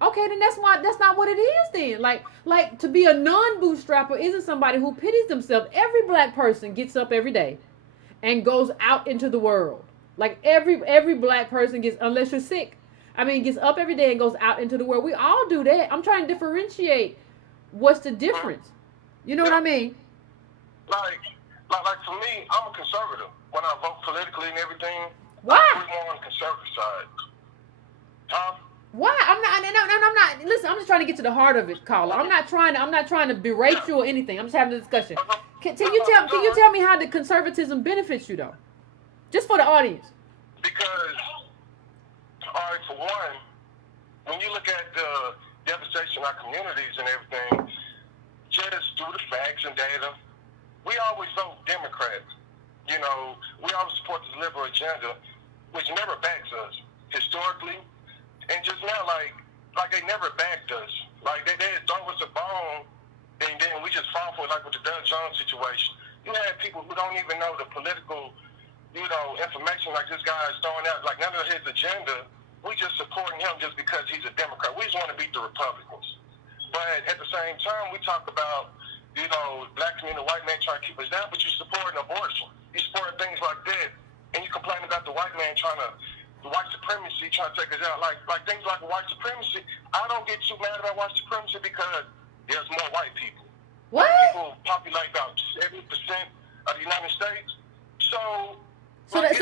Okay, then that's not what it is then. Like to be a non-bootstrapper isn't somebody who pities themselves. Every black person gets up every day and goes out into the world. Like every black person gets, unless you're sick, gets up every day and goes out into the world. We all do that. I'm trying to differentiate what's the difference. You know what I mean? Like for me, I'm a conservative. When I vote politically and everything, why? I'm more on the conservative side. Huh? Why? I'm not. Listen, I'm just trying to get to the heart of it, caller. I'm not trying to berate you or anything. I'm just having a discussion. Can you tell me how the conservatism benefits you though? Just for the audience. Because, all right, for one, when you look at the devastation of our communities and everything, just through the facts and data, we always vote Democrat. You know, we always support this liberal agenda, which never backs us historically. And just now, like they never backed us. Like they throw us a bone, and then we just fall for it, like with the Doug Jones situation. You have people who don't even know the political, you know, information like this guy is throwing out. Like none of his agenda. We just supporting him just because he's a Democrat. We just want to beat the Republicans. But at the same time, we talk about, you know, black community, white man trying to keep us down, but you supporting abortion. You supporting things like that, and you complain about the white man trying to. White supremacy trying to take us out, like things like white supremacy. I don't get too mad about white supremacy because there's more white people. What? White people populate about 70% of the United States. So they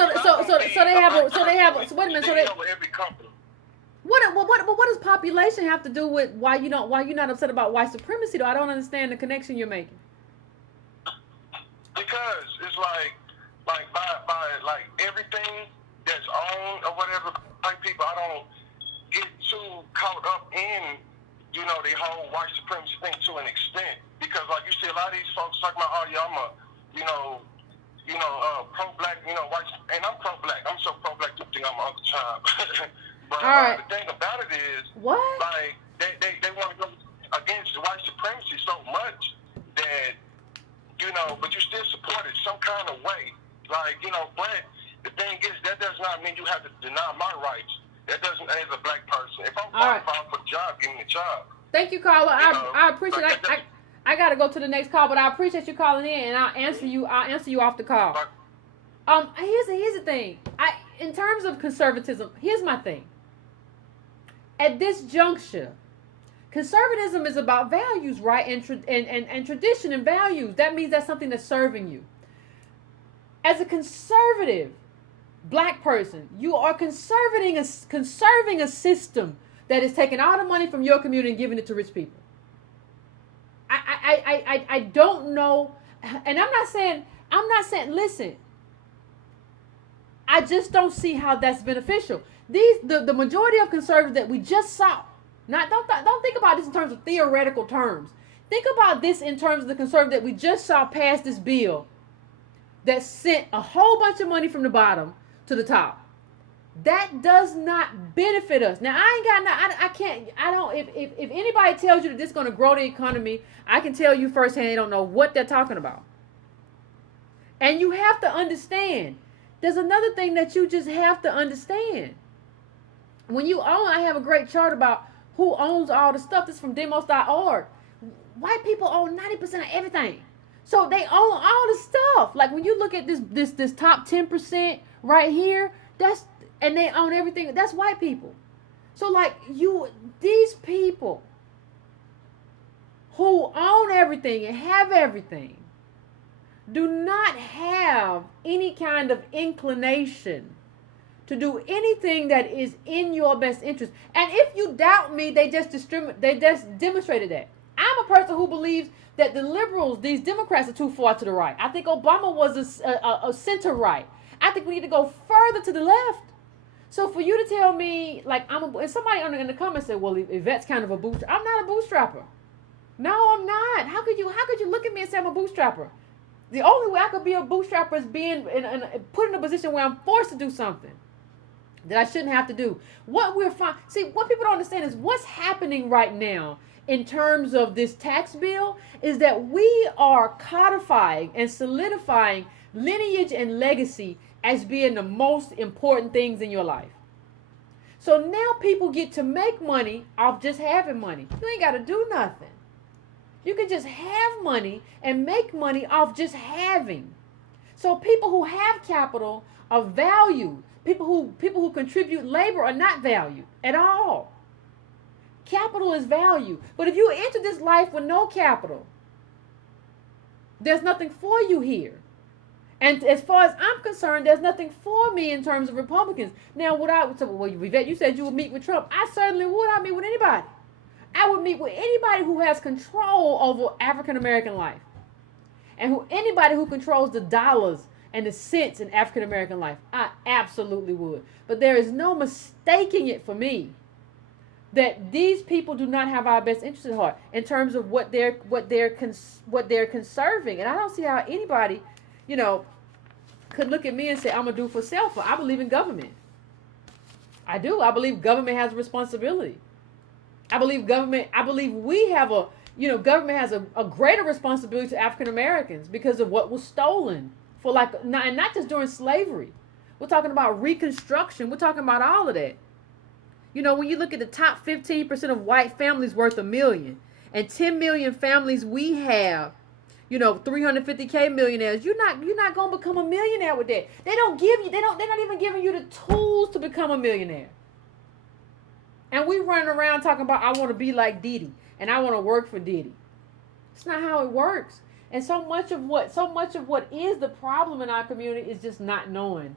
have. Wait a minute. Every company. What does population have to do with why you're not upset about white supremacy though? I don't understand the connection you're making. Because it's like by everything that's owned or whatever, white people, I don't get too caught up in, you know, the whole white supremacy thing to an extent. Because, like you see, a lot of these folks talk about, oh, yeah, I'm a, pro-black, white, and I'm pro-black. I'm so pro-black, you think I'm an Uncle Tom. But right. The thing about it is, what? like, they want to go against the white supremacy so much that, but you still support it some kind of way. Like, but the thing is, that does not mean you have to deny my rights. That doesn't, as a black person. If I'm qualified for the job, give me the job. Thank you, caller. I appreciate it. I got to go to the next call, but I appreciate you calling in, and I'll answer you off the call. Here's the thing. In terms of conservatism, here's my thing. At this juncture, conservatism is about values, right? And tradition and values. That means that's something that's serving you. As a conservative black person, you are conserving a system that is taking all the money from your community and giving it to rich people. I don't know, and I'm not saying, listen, I just don't see how that's beneficial. The majority of conservatives that we just saw, don't think about this in terms of theoretical terms. Think about this in terms of the conservatives that we just saw pass this bill that sent a whole bunch of money from the bottom to the top. That does not benefit us. Now, if anybody tells you that this is going to grow the economy, I can tell you firsthand they don't know what they're talking about. And you have to understand, there's another thing that you just have to understand. When you own, I have a great chart about who owns all the stuff. This is from demos.org. White people own 90% of everything. So they own all the stuff. Like when you look at this top 10% right here, and they own everything. That's white people. So like these people who own everything and have everything do not have any kind of inclination to do anything that is in your best interest. And if you doubt me, they just demonstrated that. I'm a person who believes that the liberals, these Democrats, are too far to the right. I think Obama was a center right. I think we need to go further to the left. So for you to tell me, like, and somebody in the comments said, well, Yvette's kind of a bootstrapper. I'm not a bootstrapper. No, I'm not. How could you look at me and say I'm a bootstrapper? The only way I could be a bootstrapper is being put in a position where I'm forced to do something that I shouldn't have to do. What people don't understand is what's happening right now in terms of this tax bill is that we are codifying and solidifying lineage and legacy as being the most important things in your life. So now people get to make money off just having money. You ain't got to do nothing. You can just have money and make money off just having. So people who have capital are valued. People who contribute labor are not valued at all. Capital is value. But if you enter this life with no capital, there's nothing for you here. And as far as I'm concerned, there's nothing for me in terms of Republicans. Now, Yvette, you said you would meet with Trump. I certainly would. I'd meet with anybody. I would meet with anybody who has control over African American life. And anybody who controls the dollars and the cents in African American life. I absolutely would. But there is no mistaking it for me that these people do not have our best interest at heart in terms of what they're conserving. And I don't see how anybody, could look at me and say, I'm going to do for self. I believe in government. I do. I believe government has a responsibility. I believe government has a greater responsibility to African Americans because of what was stolen and not just during slavery. We're talking about Reconstruction. We're talking about all of that. When you look at the top 15% of white families worth $1 million and 10 million families we have, 350K millionaires, you're not going to become a millionaire with that. They're not even giving you the tools to become a millionaire. And we running around talking about, I want to be like Diddy and I want to work for Diddy. It's not how it works. And so much of what is the problem in our community is just not knowing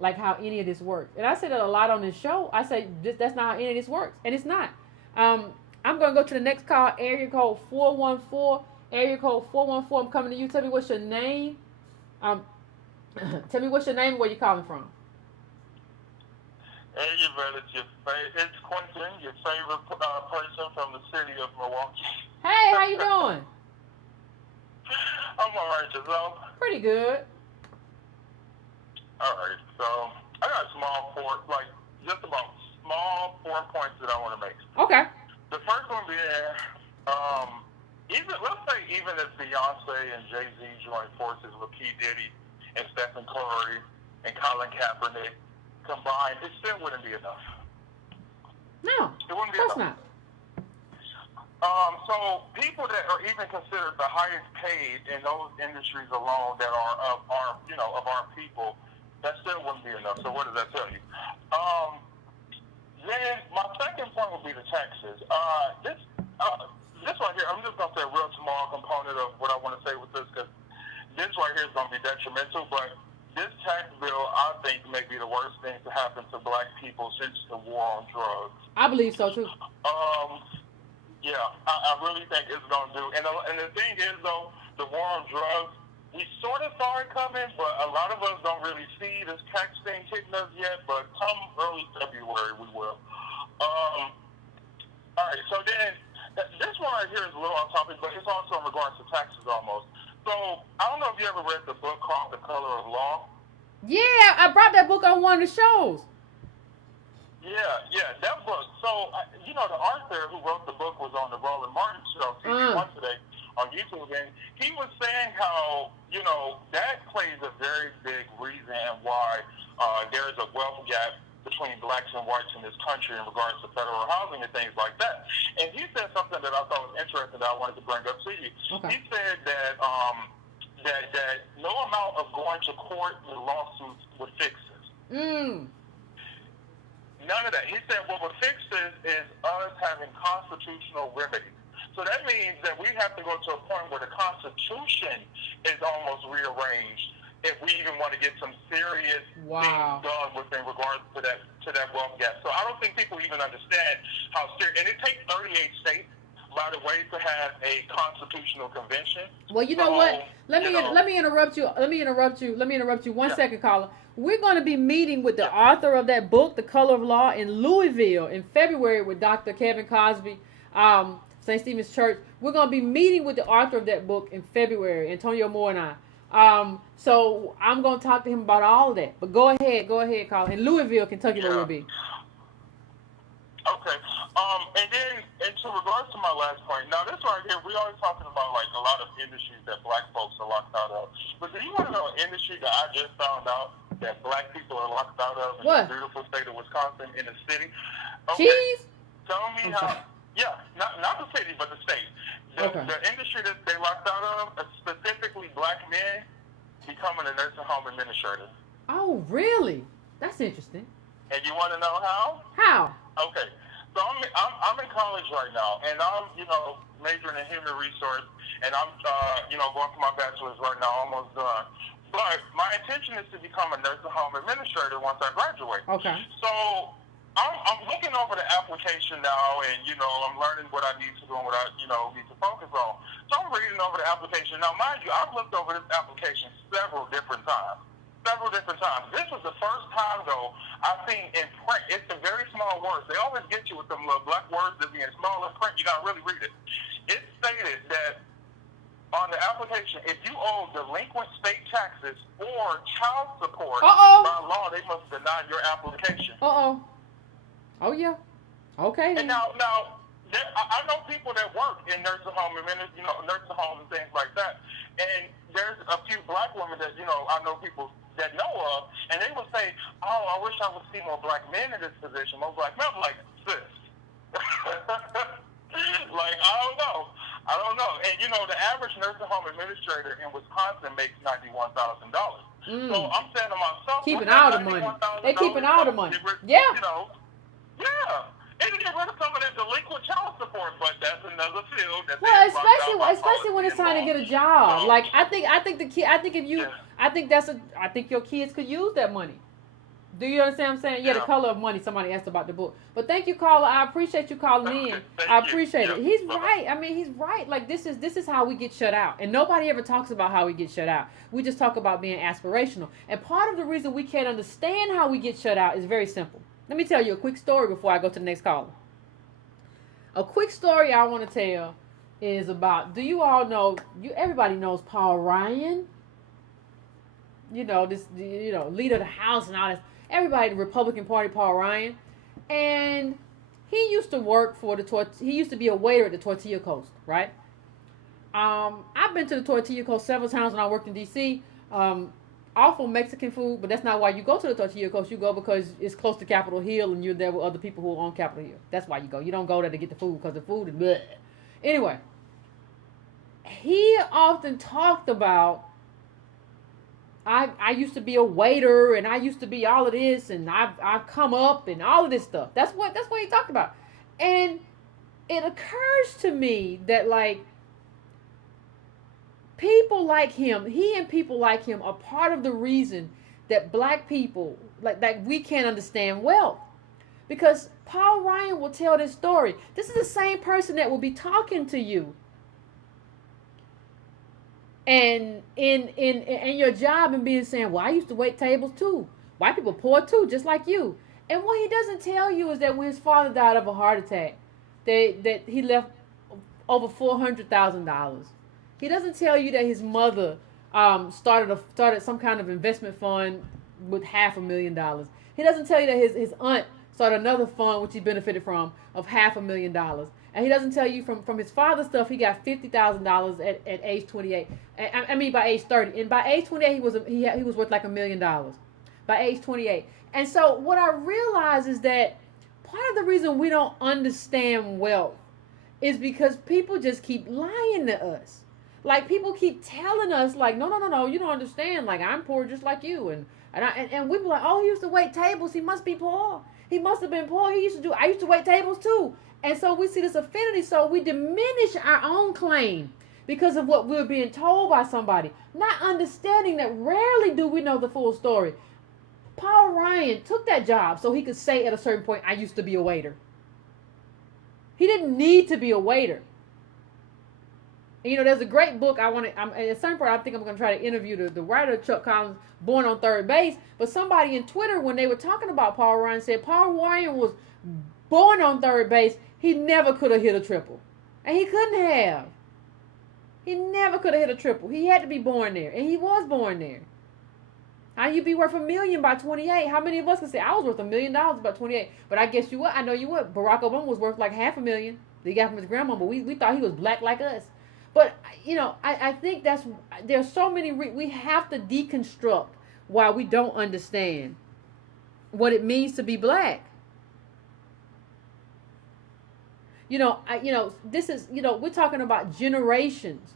like how any of this works. And I say that a lot on this show. I say that's not how any of this works. And it's not. I'm going to go to the next call, area code 414. Area code 414. I'm coming to you. Tell me what's your name. And Tell me what's your name and where you calling from. Hey, Yvette, it's Quentin, your favorite person from the city of Milwaukee. Hey, how you doing? I'm alright, yourself? Pretty good. Alright, so I got just about small 4 points that I want to make. Okay. The first one being, let's say even if Beyonce and Jay-Z joined forces with P. Diddy and Stephen Curry and Colin Kaepernick combined, it still wouldn't be enough. No, it wouldn't be of course enough. not. So people that are even considered the highest paid in those industries alone that are of our people, that still wouldn't be enough. So what does that tell you? Then my second point would be the taxes. This right here, I'm just gonna say a real small component of what I want to say with this, because this right here is gonna be detrimental, but this tax bill, I think, may be the worst thing to happen to black people since the war on drugs. I believe so too. Yeah, I really think it's going to do. And the thing is, though, the war on drugs, we sort of saw it coming, but a lot of us don't really see this tax thing hitting us yet, but come early February, we will. All right, so then, this one right here is a little off topic, but it's also in regards to taxes almost. So, I don't know if you ever read the book called The Color of Law. Yeah, I brought that book on one of the shows. Yeah, that book. So, the author who wrote the book was on the Roland Martin show, TV One today, on YouTube, and he was saying how, that plays a very big reason why there is a wealth gap between blacks and whites in this country in regards to federal housing and things like that. And he said something that I thought was interesting that I wanted to bring up to you. Okay. He said that that no amount of going to court with lawsuits would fix this. None of that. He said what would fix this is us having constitutional remedies. So that means that we have to go to a point where the Constitution is almost rearranged if we even want to get some serious things done within regards to that wealth gap. So I don't think people even understand how serious. And it takes 38 states, by the way, to have a constitutional convention. Well, you know what? Let me interrupt you. Let me interrupt you 1 second, caller. We're going to be meeting with the author of that book, The Color of Law, in Louisville in February with Dr. Kevin Cosby, St. Stephen's Church. We're going to be meeting with the author of that book in February, Antonio Moore and I. So I'm going to talk to him about all of that. But go ahead, caller. In Louisville, Kentucky, where we'll be. Okay. And then, into regards to my last point, now this right here, we always talking about like a lot of industries that black folks are locked out of. But do you want to know an industry that I just found out that black people are locked out of in the beautiful state of Wisconsin, in the city? Okay. Cheese? Tell me how. Yeah, not the city, but the state. The industry that they locked out of, specifically black men becoming a nursing home administrator. Oh, really? That's interesting. And you want to know how? How? Okay. So I'm in college right now, and I'm majoring in human resource, and I'm going for my bachelor's right now, almost done. But my intention is to become a nursing home administrator once I graduate. Okay. So I'm looking over the application now, and I'm learning what I need to do and what I need to focus on. So I'm reading over the application now. Mind you, I've looked over this application several different times. This was the first time, though, I've seen in print. It's the very small words. They always get you with them little black words that be in small in print. You got to really read it. It stated that on the application, if you owe delinquent state taxes or child support, by law, they must deny your application. Oh, yeah. Okay. And now I know people that work in nursing homes and things like that. And there's a few black women that, I know people that know of, and they will say, oh, I wish I would see more black men in this position. More black men. I'm like, sis. Like, I don't know. And, the average nursing home administrator in Wisconsin makes $91,000. So I'm saying to myself, keeping all the money. They're keeping all the money. Yeah. Yeah. And get rid of some of that delinquent child support, but that's another field. Especially when it's time to get a job. Like I think your kids could use that money Do you understand what I'm saying? Yeah, The Color of Money. Somebody asked about the book. But thank you, caller. I appreciate you calling in. I appreciate it. He's right. I mean, he's right. Like, this is how we get shut out. And nobody ever talks about how we get shut out. We just talk about being aspirational. And part of the reason we can't understand how we get shut out is very simple. Let me tell you a quick story before I go to the next caller. A quick story I want to tell is about, do you all know, everybody knows Paul Ryan? You know, leader of the House and all this. Everybody, the Republican Party, Paul Ryan. And he used to work for he used to be a waiter at the Tortilla Coast, right? I've been to the Tortilla Coast several times when I worked in D.C. Awful Mexican food, but that's not why you go to the Tortilla Coast. You go because it's close to Capitol Hill and you're there with other people who own Capitol Hill. That's why you go. You don't go there to get the food because the food is bleh. Anyway, he often talked about, I used to be a waiter and I used to be all of this and I've come up and all of this stuff. That's what he talked about. And it occurs to me that, like, people like him, he and people like him are part of the reason that black people, like we can't understand wealth. Because Paul Ryan will tell this story. This is the same person that will be talking to you and in your job and being saying, well, I used to wait tables too. White people poor too, just like you. And what he doesn't tell you is that when his father died of a heart attack, that he left over $400,000. He doesn't tell you that his mother started some kind of investment fund with $500,000. He doesn't tell you that his aunt started another fund which he benefited from of $500,000. And he doesn't tell you from his father's stuff, he got $50,000 at age 28. I mean by age 30. And by age 28 he was worth like $1 million. By age 28. And so what I realize is that part of the reason we don't understand wealth is because people just keep lying to us. Like, people keep telling us, like, no, you don't understand. Like, I'm poor just like you. And we be like, oh, he used to wait tables. He must be poor. He must have been poor. I used to wait tables too. And so we see this affinity. So we diminish our own claim because of what we're being told by somebody. Not understanding that rarely do we know the full story. Paul Ryan took that job so he could say at a certain point, I used to be a waiter. He didn't need to be a waiter. And, you know, there's a great book at a certain point I think I'm going to try to interview the writer, Chuck Collins, Born on Third Base. But somebody in Twitter, when they were talking about Paul Ryan, said Paul Ryan was born on third base. He never could have hit a triple. And he couldn't have. He never could have hit a triple. He had to be born there. And he was born there. How you be worth $1 million by 28? How many of us can say I was worth $1 million by 28? But I guess you would. I know you would. Barack Obama was worth like $500,000. He got from his grandma, but we thought he was black like us. But, you know, I think there's so many, we have to deconstruct why we don't understand what it means to be black. This is, we're talking about generations.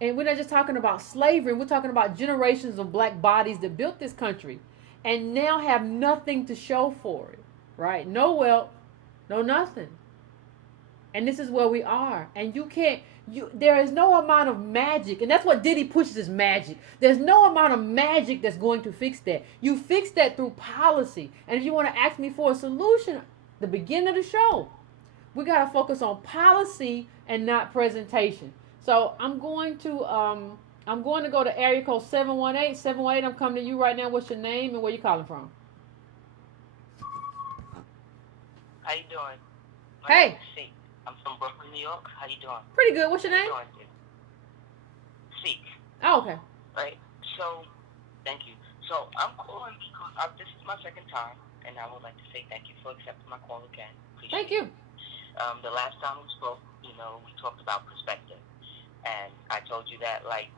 And we're not just talking about slavery. We're talking about generations of black bodies that built this country and now have nothing to show for it, right? No wealth, no nothing. And this is where we are. And there is no amount of magic. And that's what Diddy pushes, is magic. There's no amount of magic that's going to fix that. You fix that through policy. And if you want to ask me for a solution, the beginning of the show, we got to focus on policy and not presentation. So I'm going to go to area code 718. 718, I'm coming to you right now. What's your name and where you calling from? How you doing? Hey. I'm from Brooklyn, New York. How you doing? Pretty good. What's your name? Seek. Oh, okay. Right. So, thank you. So, I'm calling because this is my second time, and I would like to say thank you for accepting my call again. Thank you. The last time we spoke, we talked about perspective. And I told you that, like,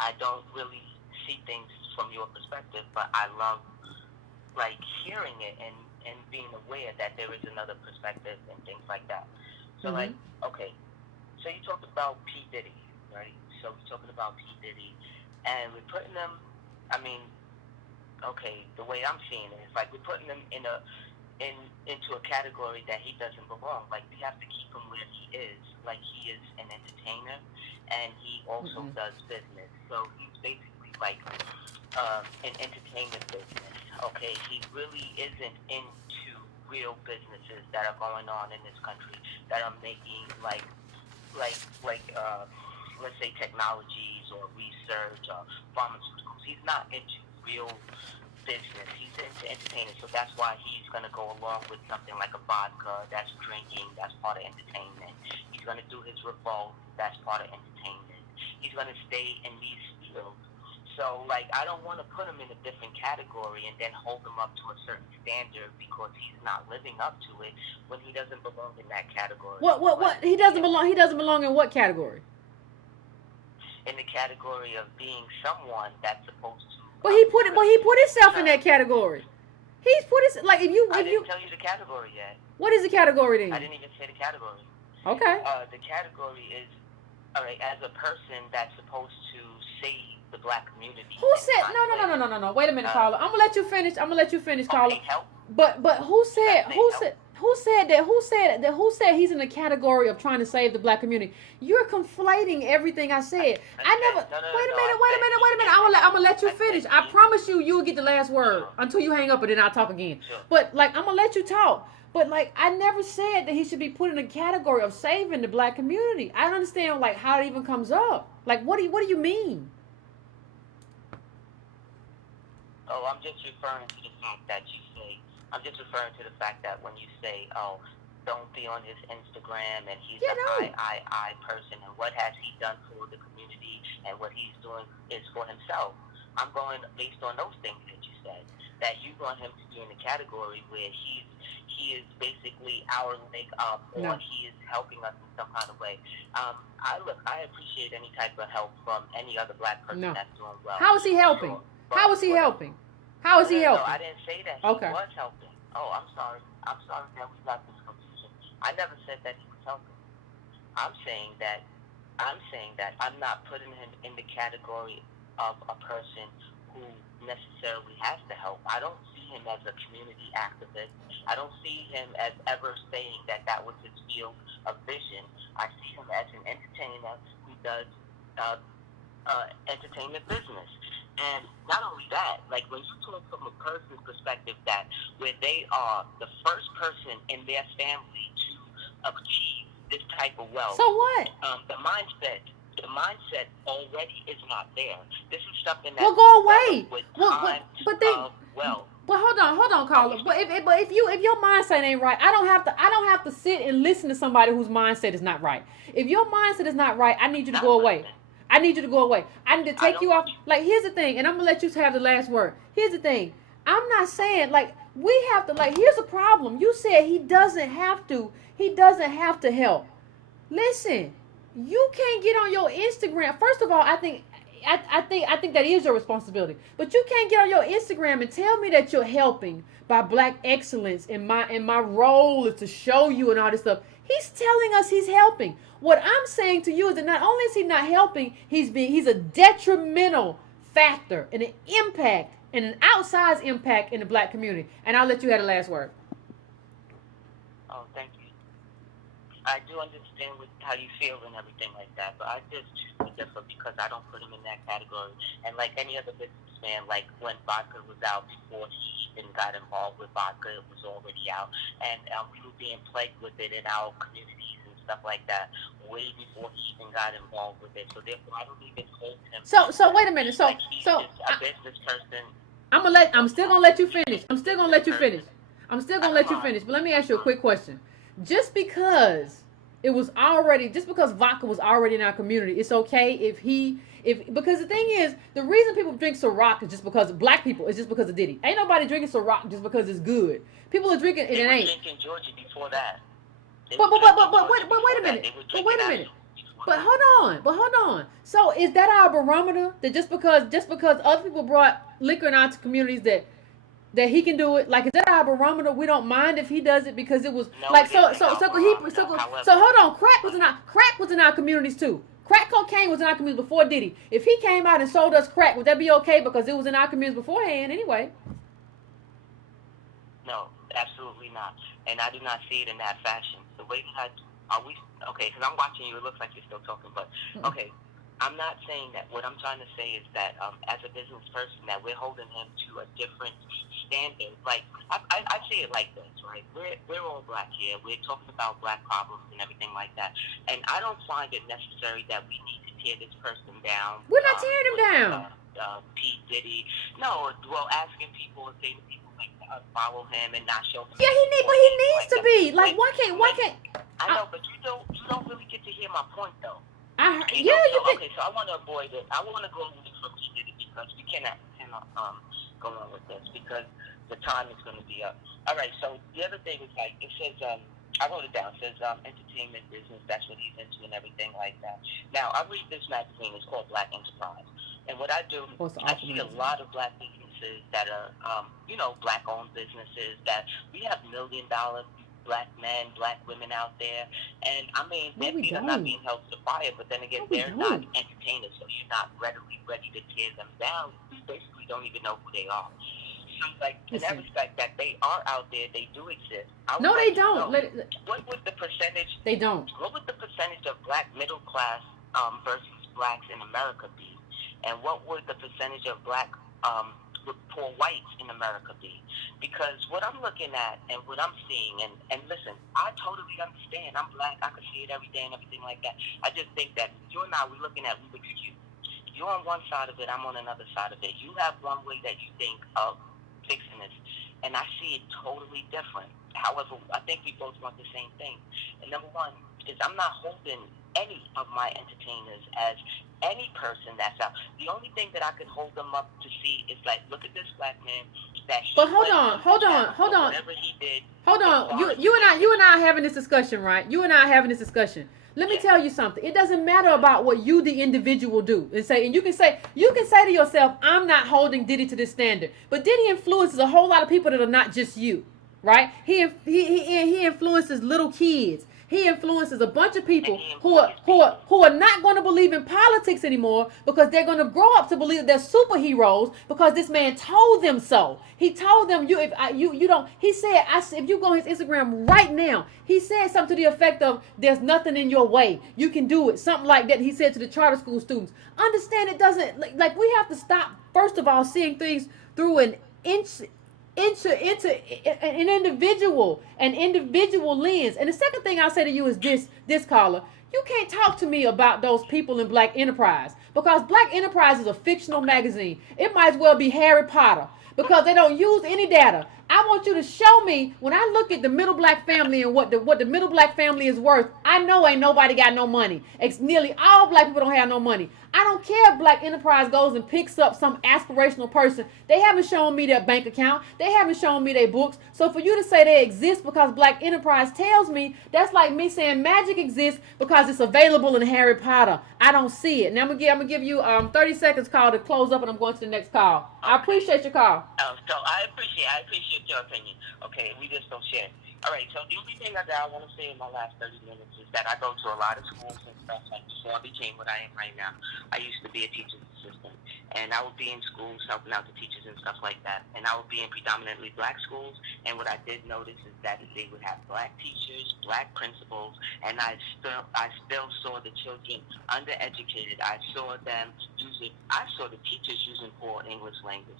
I don't really see things from your perspective, but I love, like, hearing it and being aware that there is another perspective and things like that. So, like, okay, so you talked about P. Diddy, right? So we're talking about P. Diddy, and we're putting them, the way I'm seeing it is, like, we're putting them into a category that he doesn't belong. Like, we have to keep him where he is. Like, he is an entertainer, and he also does business. So he's basically like an entertainment business. okay, he really isn't into real businesses that are going on in this country that are making let's say technologies or research or pharmaceuticals. He's not into real business. He's into entertainment, so that's why he's gonna go along with something like a vodka. That's drinking. That's part of entertainment. He's gonna do his revolt. That's part of entertainment. He's gonna stay in these fields. So, like, I don't want to put him in a different category and then hold him up to a certain standard because he's not living up to it when he doesn't belong in that category. What? He doesn't belong. He doesn't belong in what category? In the category of being someone that's supposed to. But he put himself in that category. He's put his like if you. I didn't tell you the category yet. What is the category then? I didn't even say the category. Okay. The category is, all right, as a person that's supposed to save the black community. Who said no? Wait a minute, caller. I'm gonna let you finish. Caller. Okay, help. But who said he's in the category of trying to save the black community? You're conflating everything I said. I never. Wait a minute. I'm gonna let you finish. I promise you will get the last word until you hang up, and then I'll talk again. Sure. But like I'm gonna let you talk. But like I never said that he should be put in a category of saving the black community. I don't understand like how it even comes up. Like what do you mean? Oh, I'm just referring to the fact that you say. I'm just referring to the fact that when you say, "Oh, don't be on his Instagram," and he's I person, and what has he done for the community, and what he's doing is for himself. I'm going based on those things that you said. That you want him to be in the category where he is basically our leg up, or he is helping us in some kind of way. I appreciate any type of help from any other black person that's doing well. How is he helping? How is he helping? How is he helping? No, I didn't say that he was helping. Oh, I'm sorry. I'm sorry that we got this confusion. I never said that he was helping. I'm saying that I'm not putting him in the category of a person who necessarily has to help. I don't see him as a community activist. I don't see him as ever saying that was his field of vision. I see him as an entertainer who does entertainment business. And not only that, like when you talk from a person's perspective that where they are the first person in their family to achieve this type of wealth. So what? The mindset already is not there. This is something that go away. With But hold on, caller. Okay. But if your mindset ain't right, I don't have to sit and listen to somebody whose mindset is not right. If your mindset is not right, I need you to go away. I need you to go away. I need to take you off. Like, here's the thing, and I'm going to let you have the last word. Here's the thing. I'm not saying, like, we have to, like, here's the problem. You said he doesn't have to help. Listen, you can't get on your Instagram. First of all, I think that is your responsibility. But you can't get on your Instagram and tell me that you're helping by black excellence and my role is to show you and all this stuff. He's telling us he's helping. What I'm saying to you is that not only is he not helping, he's a detrimental factor and an impact and an outsized impact in the black community. And I'll let you have the last word. Oh, thank you. I do understand how you feel and everything like that, but I just choose to differ because I don't put him in that category. And like any other businessman, like when vodka was out before he even got involved with vodka, it was already out, and we were being plagued with it in our communities and stuff like that way before he even got involved with it. So therefore, I don't even hold him. So wait a minute. So he's just a business person. I'm still gonna let you finish. But let me ask you a quick question. Just because vodka was already in our community, it's okay because the thing is, the reason people drink Ciroc is just because of black people. It's just because of Diddy. Ain't nobody drinking Ciroc just because it's good. People are drinking and it ain't. They were drinking Georgia before that. But wait a minute. But hold on. So is that our barometer that just because other people brought liquor in our communities that he can do it? Like, is that our barometer? We don't mind if he does it because it was so hold on. Crack was in our communities too. Crack cocaine was in our communities before Diddy. If he came out and sold us crack, would that be okay because it was in our communities beforehand anyway? No, absolutely not. And I do not see it in that fashion. The way that are we okay? Because I'm watching you. It looks like you're still talking, but okay. I'm not saying that. What I'm trying to say is that as a business person, that we're holding him to a different standard. Like I see it like this, right? We're all black here. We're talking about black problems and everything like that. And I don't find it necessary that we need to tear this person down. We're not tearing him down. P. Diddy. No, well, asking people if they people like follow him and not show him. Yeah, he needs to be. Like, why can't? I know, but you don't really get to hear my point though. Okay, so I want to avoid it. I want to go away from Diddy because we cannot go on with this because the time is going to be up. All right, so the other thing is like, it says, I wrote it down, it says entertainment business, that's what he's into and everything like that. Now, I read this magazine, it's called Black Enterprise. And what I do, I see a lot of black businesses that are, black-owned businesses that we have $1 million black men, black women out there, and I mean, their feet are not being held to the fire, but then again, they're not entertainers, so you're not ready to tear them down. You basically don't even know who they are. So, like, in that respect, that they are out there, they do exist. No, they don't. What would the percentage? They don't. What would the percentage of black middle class versus blacks in America be? And what would the percentage of black poor whites in America be? Because what I'm looking at and what I'm seeing, and listen, I totally understand. I'm black. I can see it every day and everything like that. I just think that you and I, we're looking at Rubik's Cube. You're on one side of it. I'm on another side of it. You have one way that you think of fixing this, and I see it totally different. However, I think we both want the same thing. And number one is I'm not holding any of my entertainers as any person that's out. The only thing that I could hold them up to see is like, look at this black man that he But hold on. Whatever he did. Hold on. You and I are having this discussion, right? You and I are having this discussion. Let me tell you something. It doesn't matter about what you, the individual, do. And you can say to yourself, I'm not holding Diddy to this standard. But Diddy influences a whole lot of people that are not just you, right? He influences little kids. He influences a bunch of people who are not going to believe in politics anymore because they're going to grow up to believe that they're superheroes because this man told them so. He told them you don't. He said, if you go on his Instagram right now, he said something to the effect of, "There's nothing in your way. You can do it." Something like that. He said to the charter school students. Understand, it doesn't like we have to stop. First of all, seeing things through an into an individual lens. And the second thing I'll say to you is this caller, you can't talk to me about those people in Black Enterprise because Black Enterprise is a fictional magazine. It might as well be Harry Potter because they don't use any data. I want you to show me, when I look at the middle black family and what the middle black family is worth, I know ain't nobody got no money. It's nearly all black people don't have no money. I don't care if Black Enterprise goes and picks up some aspirational person. They haven't shown me their bank account. They haven't shown me their books. So for you to say they exist because Black Enterprise tells me, that's like me saying magic exists because it's available in Harry Potter. I don't see it. Now I'm gonna give you 30 seconds call to close up, and I'm going to the next call. I appreciate your call. So I appreciate your opinion. Okay, we just don't share. All right, so the only thing that I want to say in my last 30 minutes is that I go to a lot of schools and stuff like before I became what I am right now. I used to be a teacher's assistant, and I would be in schools helping out the teachers and stuff like that. And I would be in predominantly black schools, and what I did notice is that they would have black teachers, black principals, and I still saw the children undereducated. I saw the teachers using poor English language.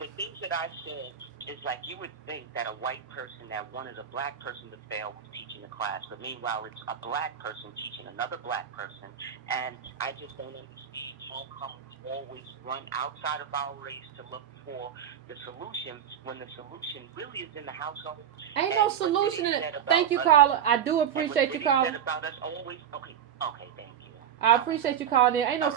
The things that I saw is like you would think that a white person that wanted a black person to fail was teaching a class, but meanwhile it's a black person teaching another black person, and I just don't understand how come we always run outside of our race to look for the solution when the solution really is in the household. Ain't no solution in it. Thank you, caller. I do appreciate you calling. About us always, okay, thank you. I appreciate you calling in. Ain't no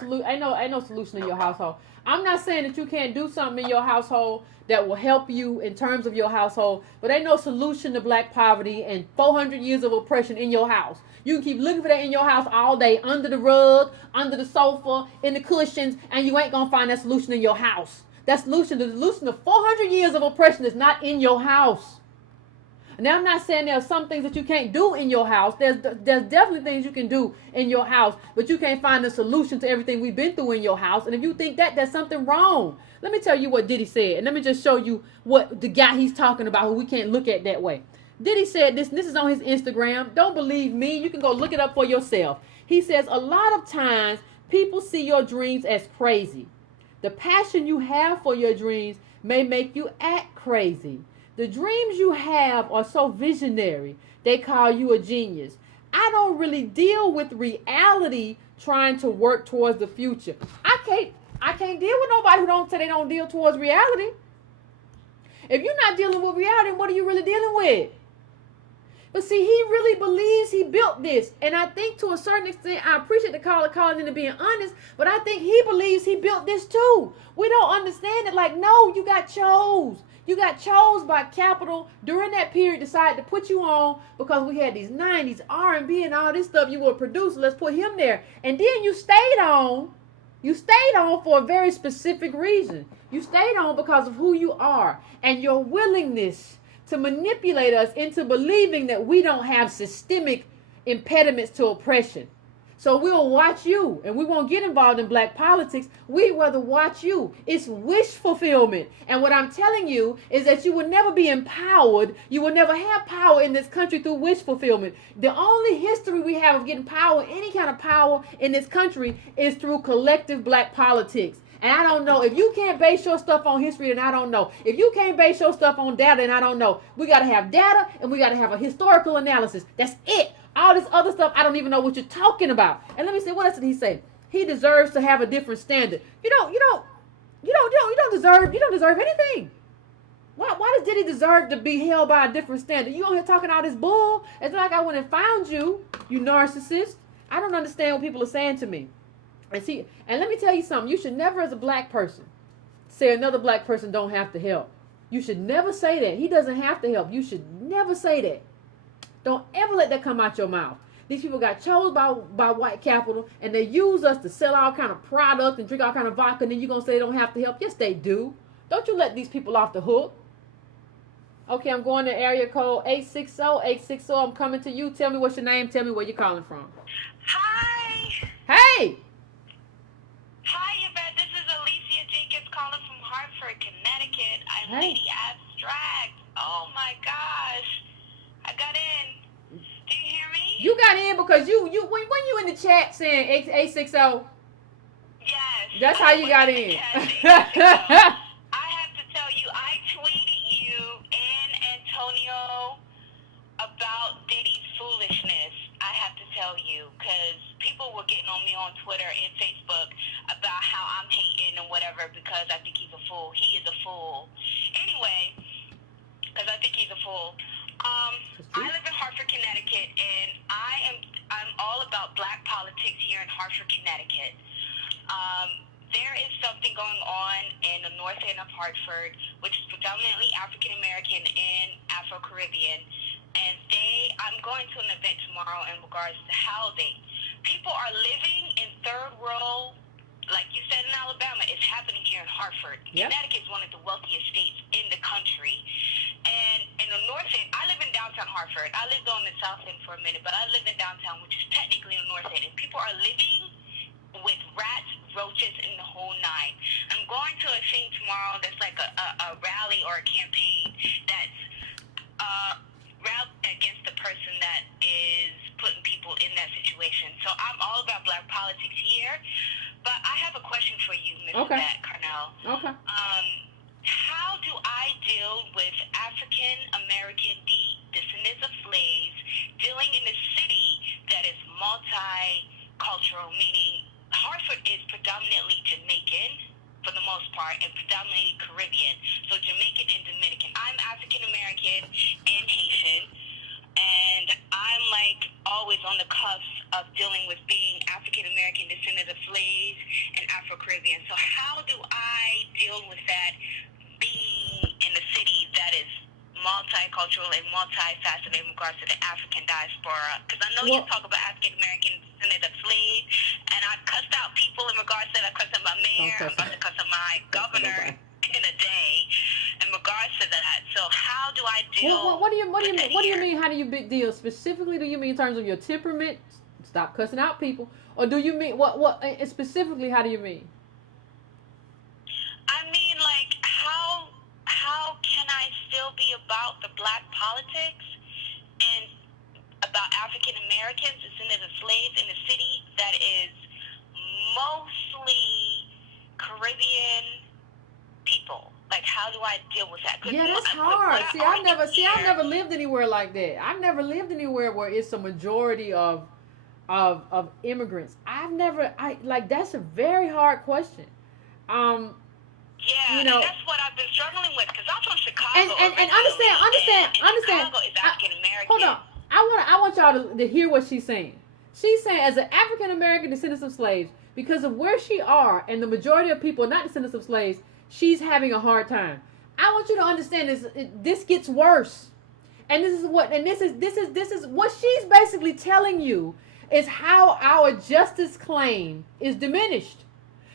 solution in your household. I'm not saying that you can't do something in your household that will help you in terms of your household, but ain't no solution to black poverty and 400 years of oppression in your house. You can keep looking for that in your house all day, under the rug, under the sofa, in the cushions, and you ain't gonna find that solution in your house. The solution to 400 years of oppression is not in your house. Now, I'm not saying there are some things that you can't do in your house. There's definitely things you can do in your house, but you can't find a solution to everything we've been through in your house. And if you think that, there's something wrong. Let me tell you what Diddy said, and let me just show you what the guy he's talking about, who we can't look at that way. Diddy said this is on his Instagram. Don't believe me. You can go look it up for yourself. He says a lot of times people see your dreams as crazy. The passion you have for your dreams may make you act crazy. The dreams you have are so visionary, they call you a genius. I don't really deal with reality trying to work towards the future. I can't deal with nobody who don't say they don't deal towards reality. If you're not dealing with reality, what are you really dealing with? But see, he really believes he built this. And I think to a certain extent, I appreciate the caller calling in and being honest, but I think he believes he built this too. We don't understand it. Like, no, you got chose. You got chose by Capital during that period, decided to put you on because we had these 90s, R&B and all this stuff. You were a producer. Let's put him there. And then you stayed on. You stayed on for a very specific reason. You stayed on because of who you are and your willingness to manipulate us into believing that we don't have systemic impediments to oppression. So we'll watch you, and we won't get involved in black politics. We'd rather watch you. It's wish fulfillment. And what I'm telling you is that you will never be empowered. You will never have power in this country through wish fulfillment. The only history we have of getting power, any kind of power in this country, is through collective black politics. And I don't know. If you can't base your stuff on history, then I don't know. If you can't base your stuff on data, then I don't know. We got to have data, and we got to have a historical analysis. That's it. All this other stuff, I don't even know what you're talking about. And let me say, what else did he say? He deserves to have a different standard. You don't deserve anything. Why does Diddy deserve to be held by a different standard? You on here talking all this bull? It's like I went and found you, you narcissist. I don't understand what people are saying to me. And let me tell you something. You should never, as a black person, say another black person don't have to help. You should never say that. He doesn't have to help. You should never say that. Don't ever let that come out your mouth. These people got chose by white capital, and they use us to sell all kind of product and drink all kind of vodka, and then you're going to say they don't have to help. Yes, they do. Don't you let these people off the hook. Okay, I'm going to area code 860. 860, I'm coming to you. Tell me what's your name. Tell me where you're calling from. Hi. Hey. Hi, Yvette. This is Alicia Jenkins calling from Hartford, Connecticut. I'm Hey. Lady Abstract. Oh, my gosh. I got in. Do you hear me? You got in because when you in the chat saying 860. Yes. That's how you got in. I have to tell you, I tweeted you and Antonio about Diddy's foolishness. I have to tell you, because people were getting on me on Twitter and Facebook about how I'm hating and whatever because I think he's a fool. He is a fool. Anyway, because I think he's a fool. I live in Hartford, Connecticut, and I'm all about black politics here in Hartford, Connecticut. There is something going on in the north end of Hartford, which is predominantly African American and Afro Caribbean. And I'm going to an event tomorrow in regards to housing. People are living in third world, like you said in Alabama. It's happening here in Hartford. Yep. Connecticut is one of the wealthiest states in the country. And in the north end, I live in downtown Hartford. I lived on the south end for a minute, but I live in downtown, which is technically the north end. And people are living with rats, roaches, and the whole nine. I'm going to a thing tomorrow that's like a rally or a campaign that's rally against the person that is putting people in that situation. So I'm all about black politics here. But I have a question for you, Ms. Yvette Carnell. Okay. How do I deal with African American descendants of slaves dealing in a city that is multicultural, meaning Hartford is predominantly Jamaican for the most part and predominantly Caribbean, so Jamaican and Dominican. I'm African American and Haitian, and I'm like always on the cusp of dealing with being African American descendant of slaves and Afro Caribbean. So how do I deal with that being in a city that is multicultural and multifaceted in regards to the African diaspora? Because I know you talk about African American descendant of slaves, and I've cussed out people in regards to that. I've cussed out my mayor, I'm about to cuss out my governor in a day in regards to that. So how do I deal? What do you mean? How do you deal specifically? Do you mean in terms of your temperament? Stop cussing out people, or do you mean what specifically? How do you mean? I mean, like how can I still be about the black politics Americans, descendants of slaves in a city that is mostly Caribbean people. Like, how do I deal with that? Yeah, that's hard. I've never lived anywhere like that. I've never lived anywhere where it's a majority of immigrants. That's a very hard question. Yeah, you know, and that's what I've been struggling with, because I'm from Chicago. And understand. Chicago is African American. Hold on. I want y'all to hear what she's saying. She's saying, as an African American descendant of slaves, because of where she are, and the majority of people are not descendants of slaves, she's having a hard time. I want you to understand this gets worse, and this is what she's basically telling you is how our justice claim is diminished.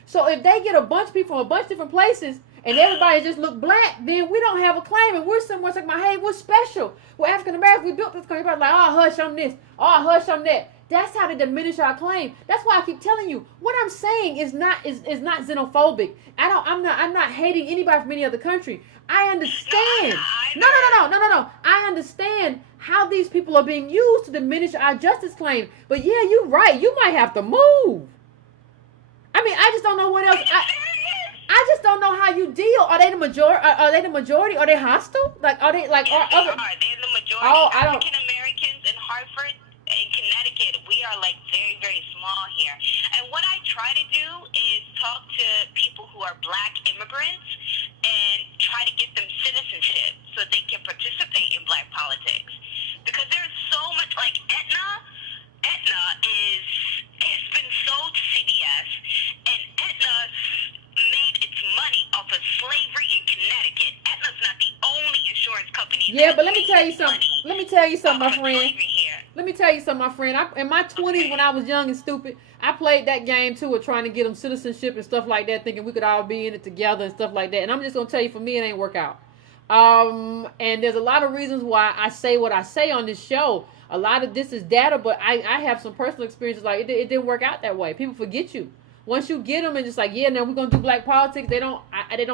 So if they get a bunch of people from a bunch of different places and everybody just look black, then we don't have a claim, and we're somewhere like, hey, we're special. We're African Americans. We built this country. Everybody's like, oh, hush, I'm this. Oh, hush, I'm that. That's how they diminish our claim. That's why I keep telling you, what I'm saying is not xenophobic. I'm not hating anybody from any other country. I understand. No. I understand how these people are being used to diminish our justice claim. But yeah, you're right. You might have to move. I mean, I just don't know what else. I just don't know how you deal. Are they the majority? Are they the majority? Are they hostile? Like, are they like? Yes, They're the majority. Oh, African Americans in Hartford, in Connecticut, we are like very, very small here. And what I try to do is talk to people who are black immigrants and try to get them citizenship so they can participate in black politics. Because there's so much, like it's been sold to CBS, and Aetna made its money off of slavery in Connecticut. Aetna's not the only insurance company. Yeah, but let me tell you something. Let me tell you something, my friend. In my 20s, when I was young and stupid, I played that game too of trying to get them citizenship and stuff like that, thinking we could all be in it together and stuff like that. And I'm just gonna tell you, for me, it ain't work out. And there's a lot of reasons why I say what I say on this show. A lot of this is data, but I have some personal experiences. Like, it didn't work out that way. People forget you. Once you get them and just like, yeah, now we're going to do black politics, they don't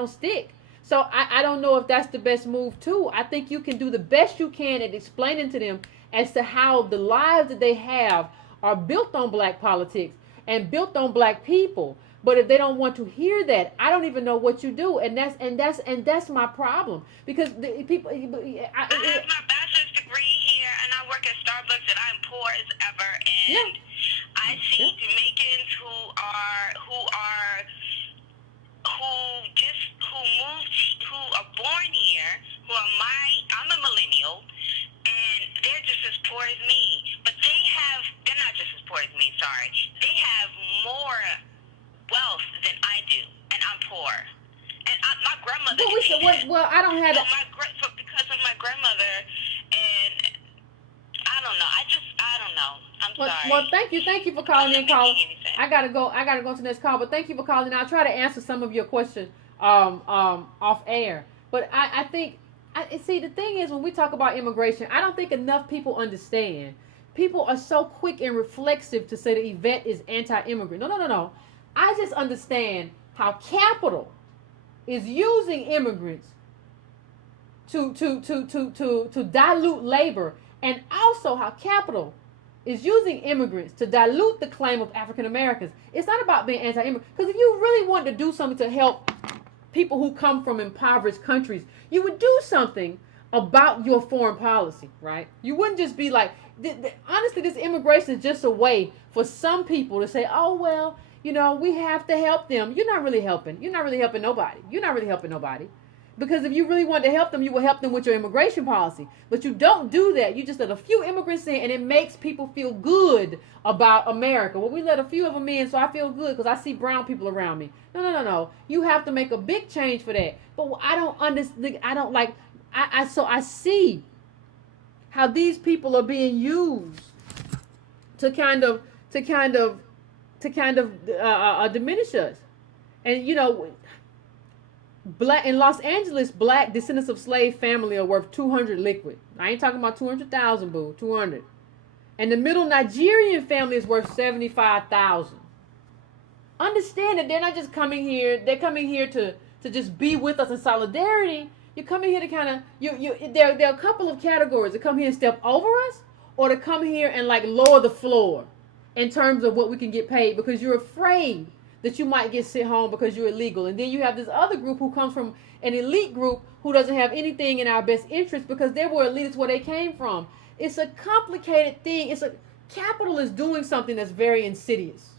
stick. So I don't know if that's the best move too. I think you can do the best you can at explaining to them as to how the lives that they have are built on black politics and built on black people. But if they don't want to hear that, I don't even know what you do, and that's my problem, because the people. I have my bachelor's degree here, and I work at Starbucks, and I'm poor as ever. And I see Jamaicans who are born here, I'm a millennial, and they're just as poor as me. But they're not just as poor as me. Sorry, they have more wealth than I do, and I'm poor. And my grandmother. I don't have that. Because of my grandmother, and I don't know. I don't know. I'm sorry. Well, thank you for calling in, caller. I gotta go to the next call, but thank you for calling. I'll try to answer some of your questions off air. But I think see, the thing is, when we talk about immigration, I don't think enough people understand. People are so quick and reflexive to say that Yvette is anti-immigrant. No. I just understand how capital is using immigrants to dilute labor, and also how capital is using immigrants to dilute the claim of African Americans. It's not about being anti-immigrant, because if you really wanted to do something to help people who come from impoverished countries, you would do something about your foreign policy, right? You wouldn't just be like, honestly, this immigration is just a way for some people to say, oh, well, we have to help them. You're not really helping. You're not really helping nobody. Because if you really want to help them, you will help them with your immigration policy. But you don't do that. You just let a few immigrants in, and it makes people feel good about America. Well, we let a few of them in, so I feel good because I see brown people around me. No. You have to make a big change for that. But I don't understand. I see how these people are being used to kind of diminish us. And black in Los Angeles, black descendants of slave family are worth 200 liquid. I ain't talking about 200,000, boo. 200. And the middle Nigerian family is worth 75,000. Understand that they're not just coming here. They're coming here to just be with us in solidarity. You're coming here to kind of there are a couple of categories that come here and step over us, or to come here and like lower the floor in terms of what we can get paid because you're afraid that you might get sent home because you're illegal. And then you have this other group who comes from an elite group who doesn't have anything in our best interest because they were elitists where they came from. It's a complicated thing. Capital is doing something that's very insidious.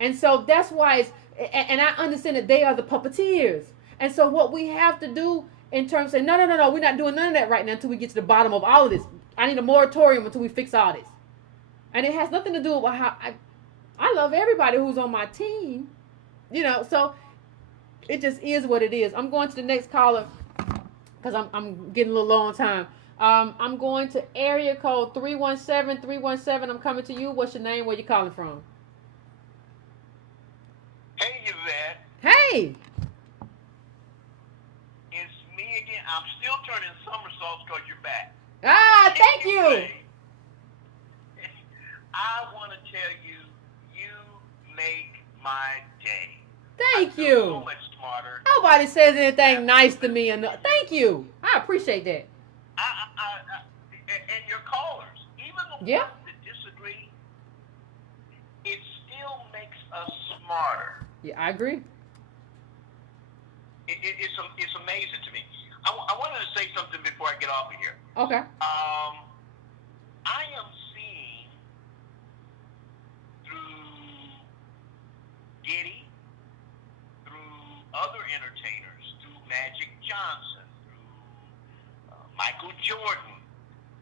And so that's why and I understand that they are the puppeteers. And so what we have to do in terms of saying, no, we're not doing none of that right now until we get to the bottom of all of this. I need a moratorium until we fix all this. And it has nothing to do with how I love everybody who's on my team. So it just is what it is. I'm going to the next caller because I'm getting a little low on time. I'm going to area code 317. I'm coming to you. What's your name? Where you calling from? Hey, Yvette. Hey. It's me again. I'm still turning somersaults because you're back. Thank you. I want to tell you, you make my day. Thank I you. feel so much smarter. Nobody says anything nice to me. Thank you. I appreciate that. And your callers, even the ones that disagree, it still makes us smarter. Yeah, I agree. It's amazing to me. I wanted to say something before I get off of here. Okay. I am seeing through Diddy, through other entertainers, through Magic Johnson, through Michael Jordan,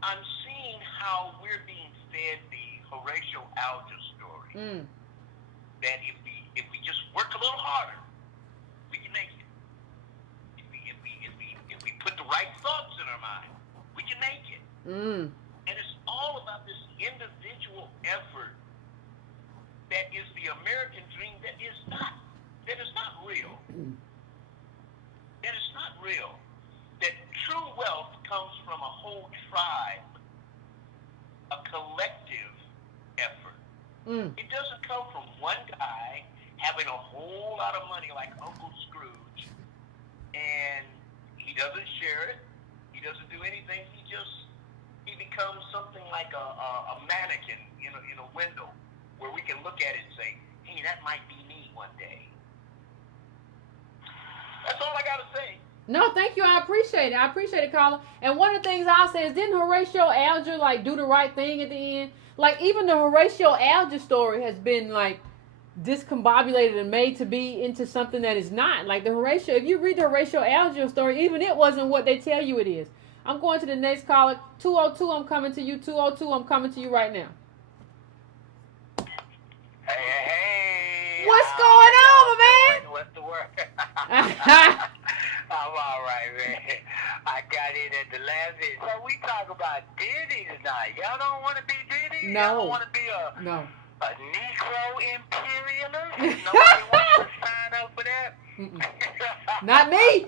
I'm seeing how we're being fed the Horatio Alger story. That if we just work a little harder, we can make it. If we put the right thoughts in our mind, we can make it. And it's all about this individual effort that is the American dream that is not real. That is not real. That true wealth comes from a whole tribe, a collective effort. It doesn't come from one guy having a whole lot of money like Uncle Scrooge, and he doesn't share it. He doesn't do anything. He becomes something like a mannequin in a window where we can look at it and say, hey, that might be me one day. That's all I got to say. No, thank you. I appreciate it, caller. And one of the things I'll say is, didn't Horatio Alger do the right thing at the end? Even the Horatio Alger story has been discombobulated and made to be into something that is not. If you read the Horatio Alger story, even it wasn't what they tell you it is. I'm going to the next caller. 202, I'm coming to you. 202, I'm coming to you right now. Hey. What's going on, my man? What's the word? I'm all right, man. I got in at the last minute. So we talk about Diddy tonight. Y'all don't want to be Diddy? No. Y'all don't want to be a Negro imperialist? Nobody wants to sign up for that? Not me.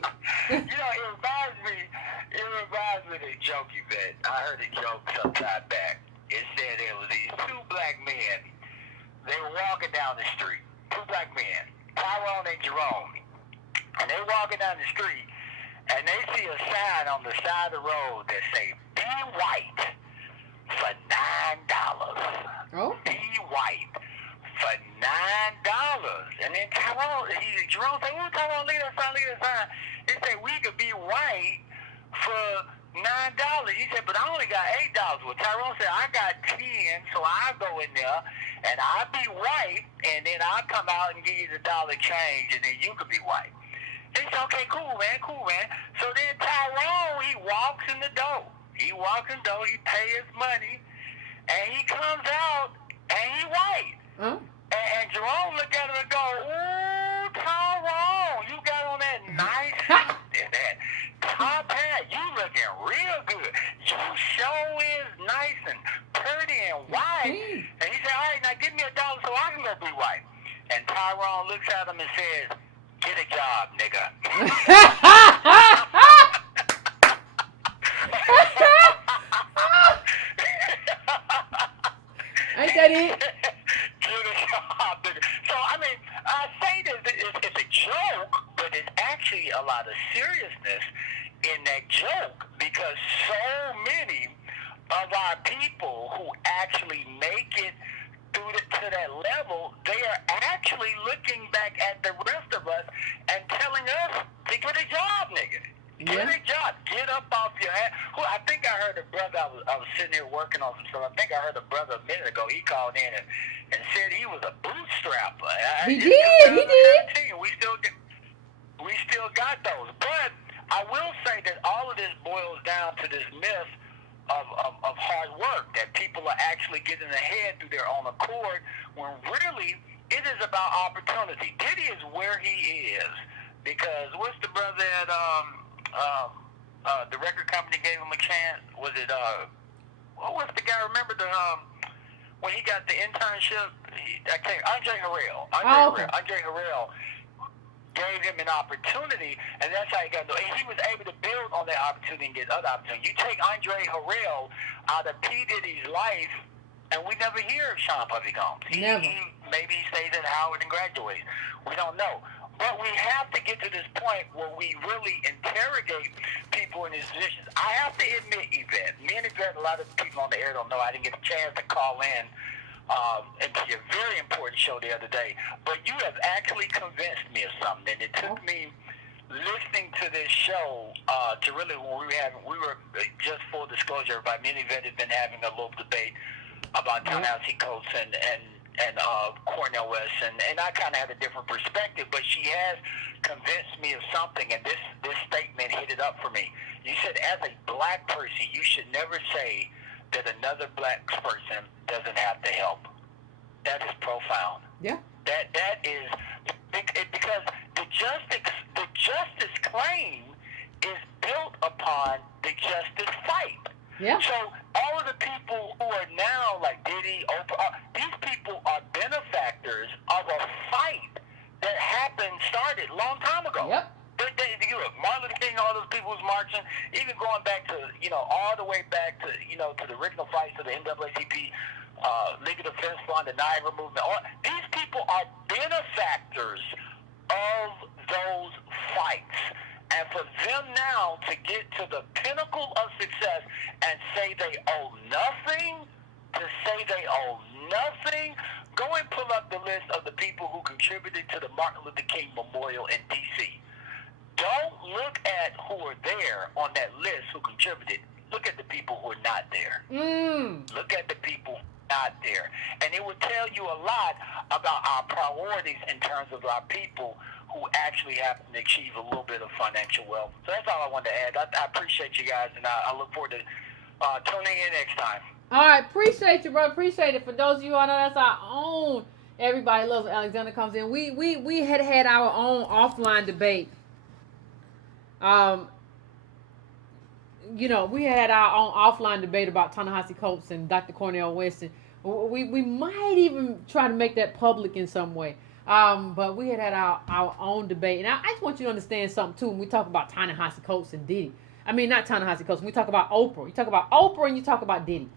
It reminds me of a joke, Yvette. I heard a joke some time back. It said there was these two black men. They were walking down the street. Two black men, Tyrone and Jerome. And they're walking down the street, and they see a sign on the side of the road that say, be white for $9. Oh. Be white for $9. And then Jerome said, well, Tyrone, leave that sign. They said, we could be white for $9. He said, but I only got $8. Well, Tyrone said, I got 10, so I'll go in there, and I'll be white, and then I'll come out and give you the dollar change, and then you could be white. He said, okay, cool, man. So then Tyrone, he walks in the door. He pay his money, and he comes out, and he white. Huh? And Jerome looked at him and go, ooh, Tyrone, you got on that nice hat and that top hat. You looking real good. You sure is nice and pretty and white. And he said, all right, now give me $1 so I can go be white. And Tyrone looks at him and says, get a job, nigga. Ain't that it? Get a job, nigga. So, I say this, it's a joke, but there's actually a lot of seriousness in that joke because so many of our people who actually make it to that level, they are actually looking back at the rest of us and telling us to get a job, nigga. Get a job. Get up off your ass. I think I heard a brother, I was sitting here working on some stuff. I think I heard a brother a minute ago. He called in and said he was a bootstrapper. He did. We still got those. But I will say that all of this boils down to this myth of hard work, that people are actually getting ahead through their own accord, when really it is about opportunity. Diddy is where he is because what's the brother at the record company gave him a chance? Was it what was the guy? Remember when he got the internship? Andre Harrell. Andre Harrell gave him an opportunity, and that's how he got it. And he was able to build on that opportunity and get other opportunities. You take Andre Harrell out of P. Diddy's life, and we never hear of Sean Puffy Combs. Maybe he stays at Howard and graduates. We don't know. But we have to get to this point where we really interrogate people in these positions. I have to admit, Yvette, me and Yvette, a lot of people on the air don't know, I didn't get a chance to call in into your very important show the other day. But you have actually convinced me of something. And it took me listening to this show to really, when we were just full disclosure, everybody, me and Yvette had been having a little debate about Ta-Nehisi Coates and Cornel West, and I kind of had a different perspective, but she has convinced me of something, and this statement hit it up for me. You said, as a black person, you should never say that another black person doesn't have to help. That is profound. Yeah. That is, because the justice claim is built upon the justice fight. Yeah. So all of the people who are now like Diddy, Oprah, these people are benefactors of a fight that started a long time ago. Yep. Look, Martin Luther King, all those people who's marching, even going back to, all the way back to, to the original fights of the NAACP, League of Defense Fund, the Niagara Movement. These people are benefactors of those fights. And for them now to get to the pinnacle of success and say they owe nothing, go and pull up the list of the people who contributed to the Martin Luther King Memorial in D.C. Don't look at who are there on that list who contributed. Look at the people who are not there. Look at the people not there. And it will tell you a lot about our priorities in terms of our people who actually happen to achieve a little bit of financial wealth. So that's all I wanted to add. I appreciate you guys, and I look forward to tuning in next time. All right, appreciate you, bro. Appreciate it. For those of you who know, that's our own. Everybody loves Alexander comes in. We had our own offline debate. We had our own offline debate about Ta-Nehisi Coates and Dr. Cornel West, and we might even try to make that public in some way. But we had our own debate. And I just want you to understand something, too, when we talk about Ta-Nehisi Coates and Diddy. I mean, not Ta-Nehisi Coates. When we talk about Oprah. You talk about Oprah and you talk about Diddy.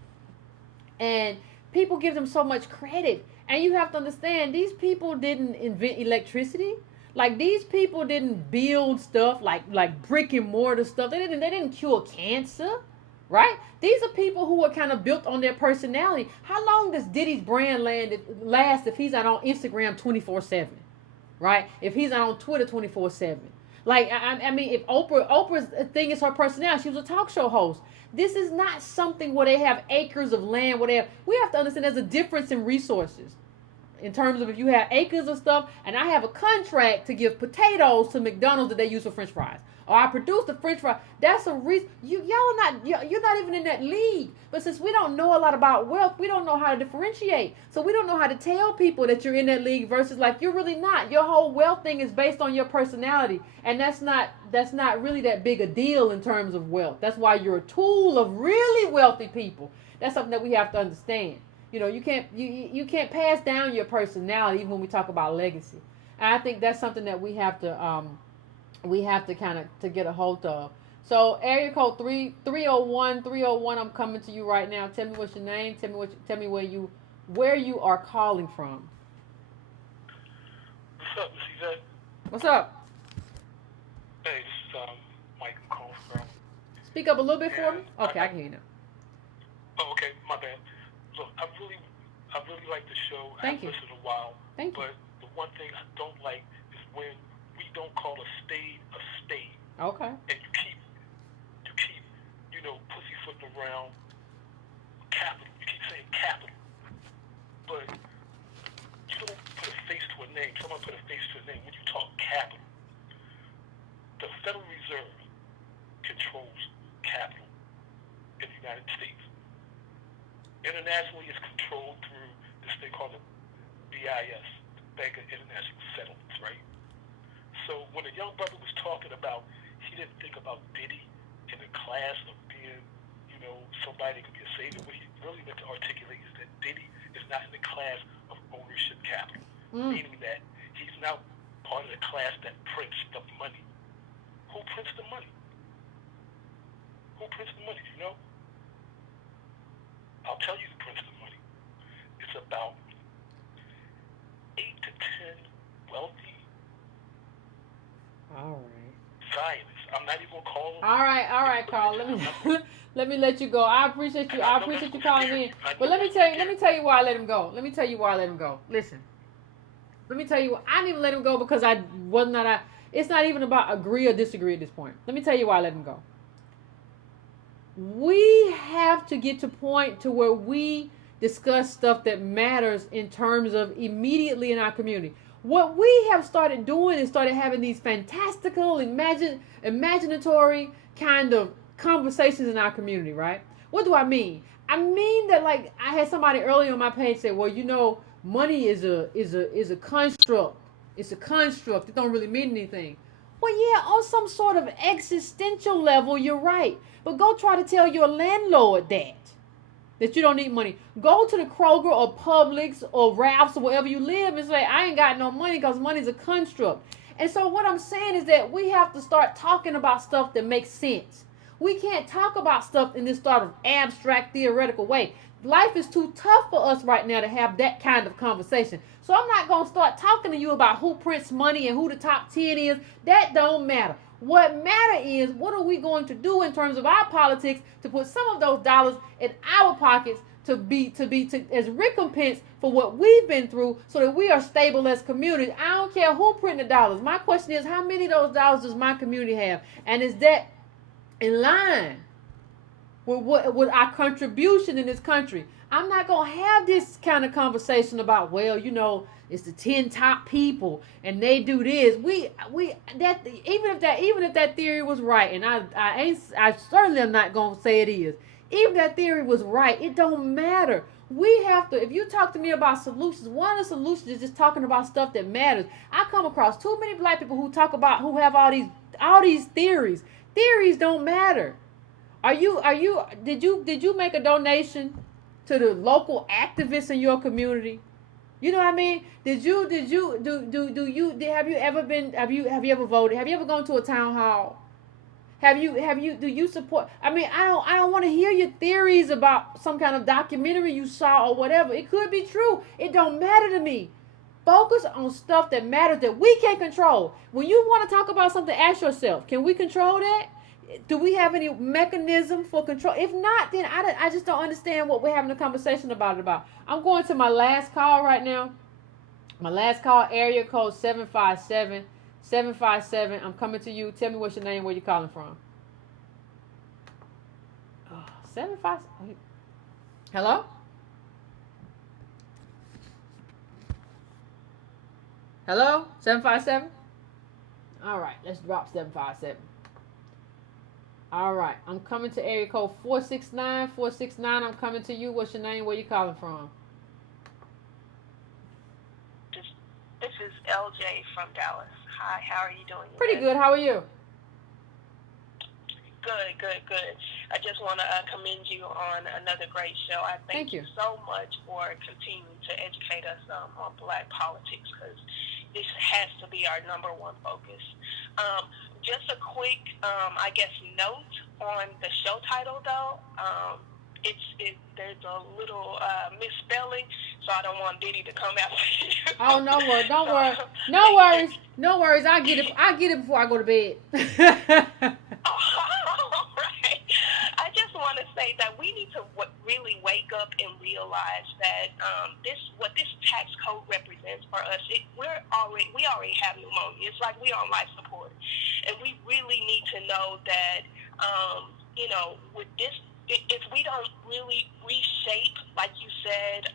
And people give them so much credit. And you have to understand, these people didn't invent electricity. Like, these people didn't build stuff like brick and mortar stuff. They didn't cure cancer, right? These are people who are kind of built on their personality. How long does Diddy's brand last if he's not on Instagram 24/7, right? If he's not on Twitter 24/7. Like, I mean, if Oprah's thing is her personality, she was a talk show host. This is not something where they have acres of land, whatever. We have to understand there's a difference in resources. In terms of if you have acres of stuff, and I have a contract to give potatoes to McDonald's that they use for French fries, or I produce the French fries, that's a reason. You're not even in that league. But since we don't know a lot about wealth, we don't know how to differentiate. So we don't know how to tell people that you're in that league versus like you're really not. Your whole wealth thing is based on your personality, and that's not really that big a deal in terms of wealth. That's why you're a tool of really wealthy people. That's something that we have to understand. You can't pass down your personality even when we talk about legacy. And I think that's something that we have to kind of to get a hold of. So area code 301, I'm coming to you right now. Tell me what's your name. Tell me where you are calling from. What's up, Miss Yvette? What's up? Hey, this is Mike calling from. Speak up a little bit for me. Okay, I can hear you now. Oh, okay, my bad. Look, I really like the show. Thank you. I've listened a while. Thank you. But the one thing I don't like is when we don't call a spade a spade. Okay. And you keep, pussyfooting around capital. You keep saying capital. But you don't put a face to a name. Someone put a face to a name. When you talk capital, the Federal Reserve controls capital in the United States. Internationally, it's controlled through this thing called the BIS, the Bank of International Settlements, right? So when a young brother was talking about, he didn't think about Diddy in the class of being, somebody that could be a savior. What he really meant to articulate is that Diddy is not in the class of ownership capital, meaning that he's now part of the class that prints the money. Who prints the money? Who prints the money? You know? I'll tell you who prints the money. It's about 8 to 10 wealthy All right. Zionists. I'm not even gonna call them. All right, Carl. Let me let you go. I appreciate you. I appreciate you calling in. But let me tell you why I let him go. Listen. Let me tell you. I didn't even let him go because I was not. It's not even about agree or disagree at this point. Let me tell you why I let him go. We have to get to a point to where we discuss stuff that matters in terms of immediately in our community. What we have started doing is started having these fantastical, imaginatory kind of conversations in our community, right? What do I mean? I mean that, like, I had somebody earlier on my page say, well, money is a construct. It's a construct. It don't really mean anything. Well, yeah, on some sort of existential level, you're right. But go try to tell your landlord that you don't need money. Go to the Kroger or Publix or Ralph's or wherever you live and say, I ain't got no money because money's a construct. And so what I'm saying is that we have to start talking about stuff that makes sense. We can't talk about stuff in this sort of abstract, theoretical way. Life is too tough for us right now to have that kind of conversation. So I'm not going to start talking to you about who prints money and who the top 10 is. That don't matter. What matter is, what are we going to do in terms of our politics to put some of those dollars in our pockets to as recompense for what we've been through so that we are stable as communities. I don't care who print the dollars. My question is, how many of those dollars does my community have? And is that in line with our contribution in this country? I'm not going to have this kind of conversation about, it's the 10 top people and they do this. Even if that theory was right, and I certainly am not going to say it is. Even if that theory was right, it don't matter. We have to, if you talk to me about solutions, one of the solutions is just talking about stuff that matters. I come across too many black people who have all these theories. Theories don't matter. Did you make a donation to the local activists in your community? You know what I mean? Have you ever voted? Have you ever gone to a town hall? Do you support? I mean, I don't want to hear your theories about some kind of documentary you saw or whatever. It could be true. It don't matter to me. Focus on stuff that matters that we can control. When you want to talk about something, ask yourself, can we control that? Do we have any mechanism for control? If not, then I just don't understand what we're having a conversation about. I'm going to my last call right now. My last call, area code 757. 757. I'm coming to you. Tell me what's your name, where you're calling from. 757. Hello? Hello? 757? All right, let's drop 757. All right, I'm coming to area code 469. 469, I'm coming to you. What's your name? Where you calling from? This is LJ from Dallas. Hi, how are you doing? Pretty good. How are you? Good. I just want to commend you on another great show. I thank you so much for continuing to educate us on black politics, because this has to be our number one focus. Just a quick, note on the show title, though. There's a little misspelling, so I don't want Diddy to come after you. Oh, no worries. Don't worry. No worries. I get it before I go to bed. All right. I just want to say that we need to really up and realize that what this tax code represents for us, we already have pneumonia. It's like we're on life support, and we really need to know that with this, if we don't really reshape, like you said,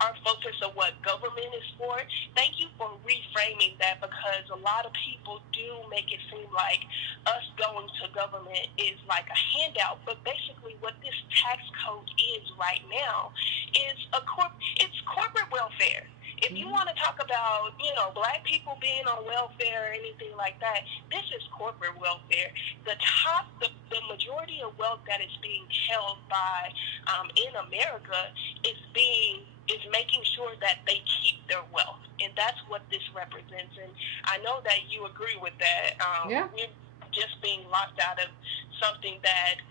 our focus of what government is for. Thank you for reframing that, because a lot of people do make it seem like us going to government is like a handout. But basically what this tax code is right now is it's corporate welfare. If you want to talk about, black people being on welfare or anything like that, this is corporate welfare. The majority of wealth that is being held by in America is making sure that they keep their wealth, and that's what this represents. And I know that you agree with that. We're just being locked out of something that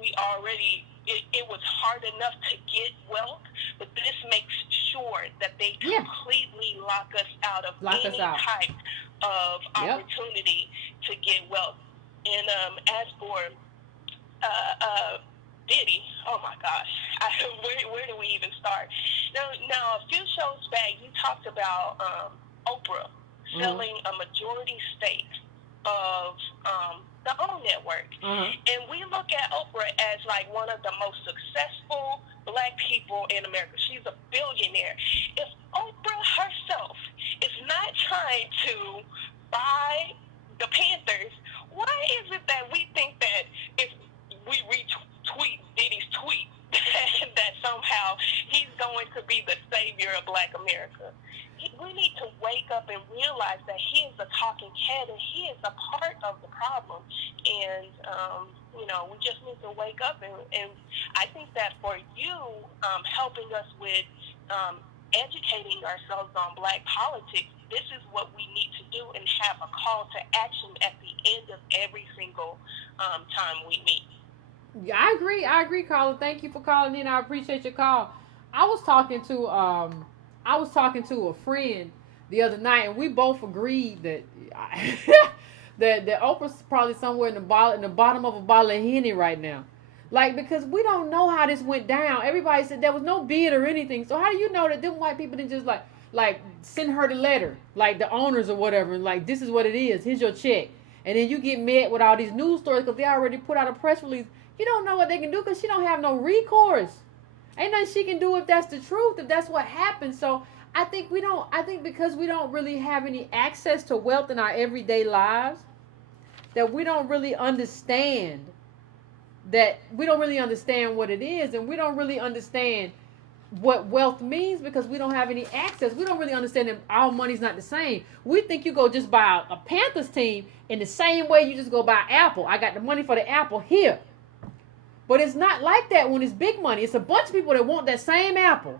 we already. It was hard enough to get wealth, but this makes sure that they completely lock us out of any type of opportunity to get wealth. And as for Diddy, oh my gosh, where do we even start? Now, a few shows back, you talked about Oprah selling a majority stake of the OWN network. And we look at Oprah as like one of the most successful black people in America. She's a billionaire. If Oprah herself is not trying to buy the Panthers, why is it that we think that if we retweet Diddy's tweet that somehow he's going to be the savior of black America? We need to wake up and realize that he is a talking head and he is a part of the problem. And, we just need to wake up. And I think that for you, helping us with educating ourselves on black politics, this is what we need to do and have a call to action at the end of every single time we meet. Yeah, I agree, Carla. Thank you for calling in. I appreciate your call. I was talking to a friend the other night, and we both agreed that that Oprah's probably somewhere in the bottom of a bottle of Henny right now. Like, because we don't know how this went down. Everybody said there was no bid or anything. So how do you know that them white people didn't just like send her the letter, like the owners or whatever, and like, this is what it is. Here's your check. And then you get met with all these news stories because they already put out a press release. You don't know what they can do because she don't have no recourse. Ain't nothing she can do if that's the truth, if that's what happened. So I think because we don't really have any access to wealth in our everyday lives, that we don't really understand what it is, and we don't really understand what wealth means because we don't have any access. We don't really understand that our money's not the same. We think you go just buy a Panthers team in the same way you just go buy Apple. I got the money for the Apple here. But it's not like that when it's big money. It's a bunch of people that want that same apple.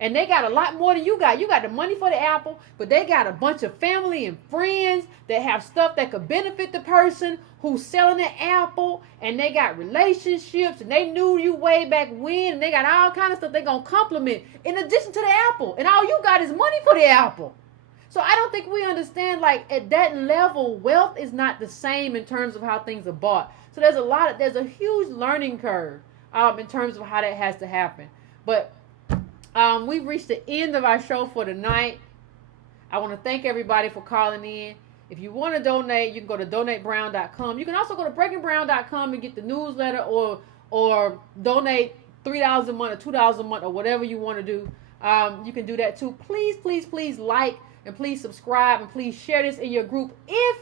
And they got a lot more than you got. You got the money for the apple, but they got a bunch of family and friends that have stuff that could benefit the person who's selling the apple. And they got relationships, and they knew you way back when. And they got all kind of stuff they going to compliment in addition to the apple. And all you got is money for the apple. So I don't think we understand, like, at that level, wealth is not the same in terms of how things are bought. So there's a huge learning curve in terms of how that has to happen. But we've reached the end of our show for tonight. I want to thank everybody for calling in. If you want to donate, you can go to donatebrown.com. You can also go to breakingbrown.com and get the newsletter, or donate $3 a month or $2 a month or whatever you want to do. You can do that too. Please, please, please like and please subscribe and please share this in your group. If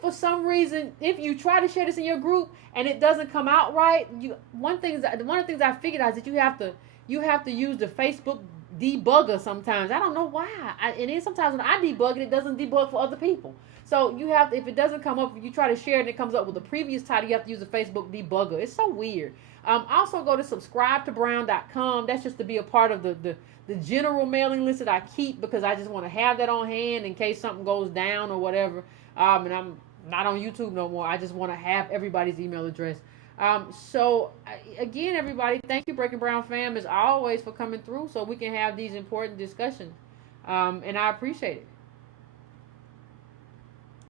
for some reason, if you try to share this in your group and it doesn't come out right, one of the things I figured out is that you have to use the Facebook debugger sometimes. I don't know why. And then sometimes when I debug it, it doesn't debug for other people. So you have to, if it doesn't come up, if you try to share it and it comes up with the previous title, you have to use the Facebook debugger. It's so weird. Also go to subscribetobrown.com. That's just to be a part of the general mailing list that I keep, because I just want to have that on hand in case something goes down or whatever. And I'm not on YouTube no more. I just want to have everybody's email address. So again, everybody, thank you, Breaking Brown fam, as always, for coming through so we can have these important discussions. And I appreciate it.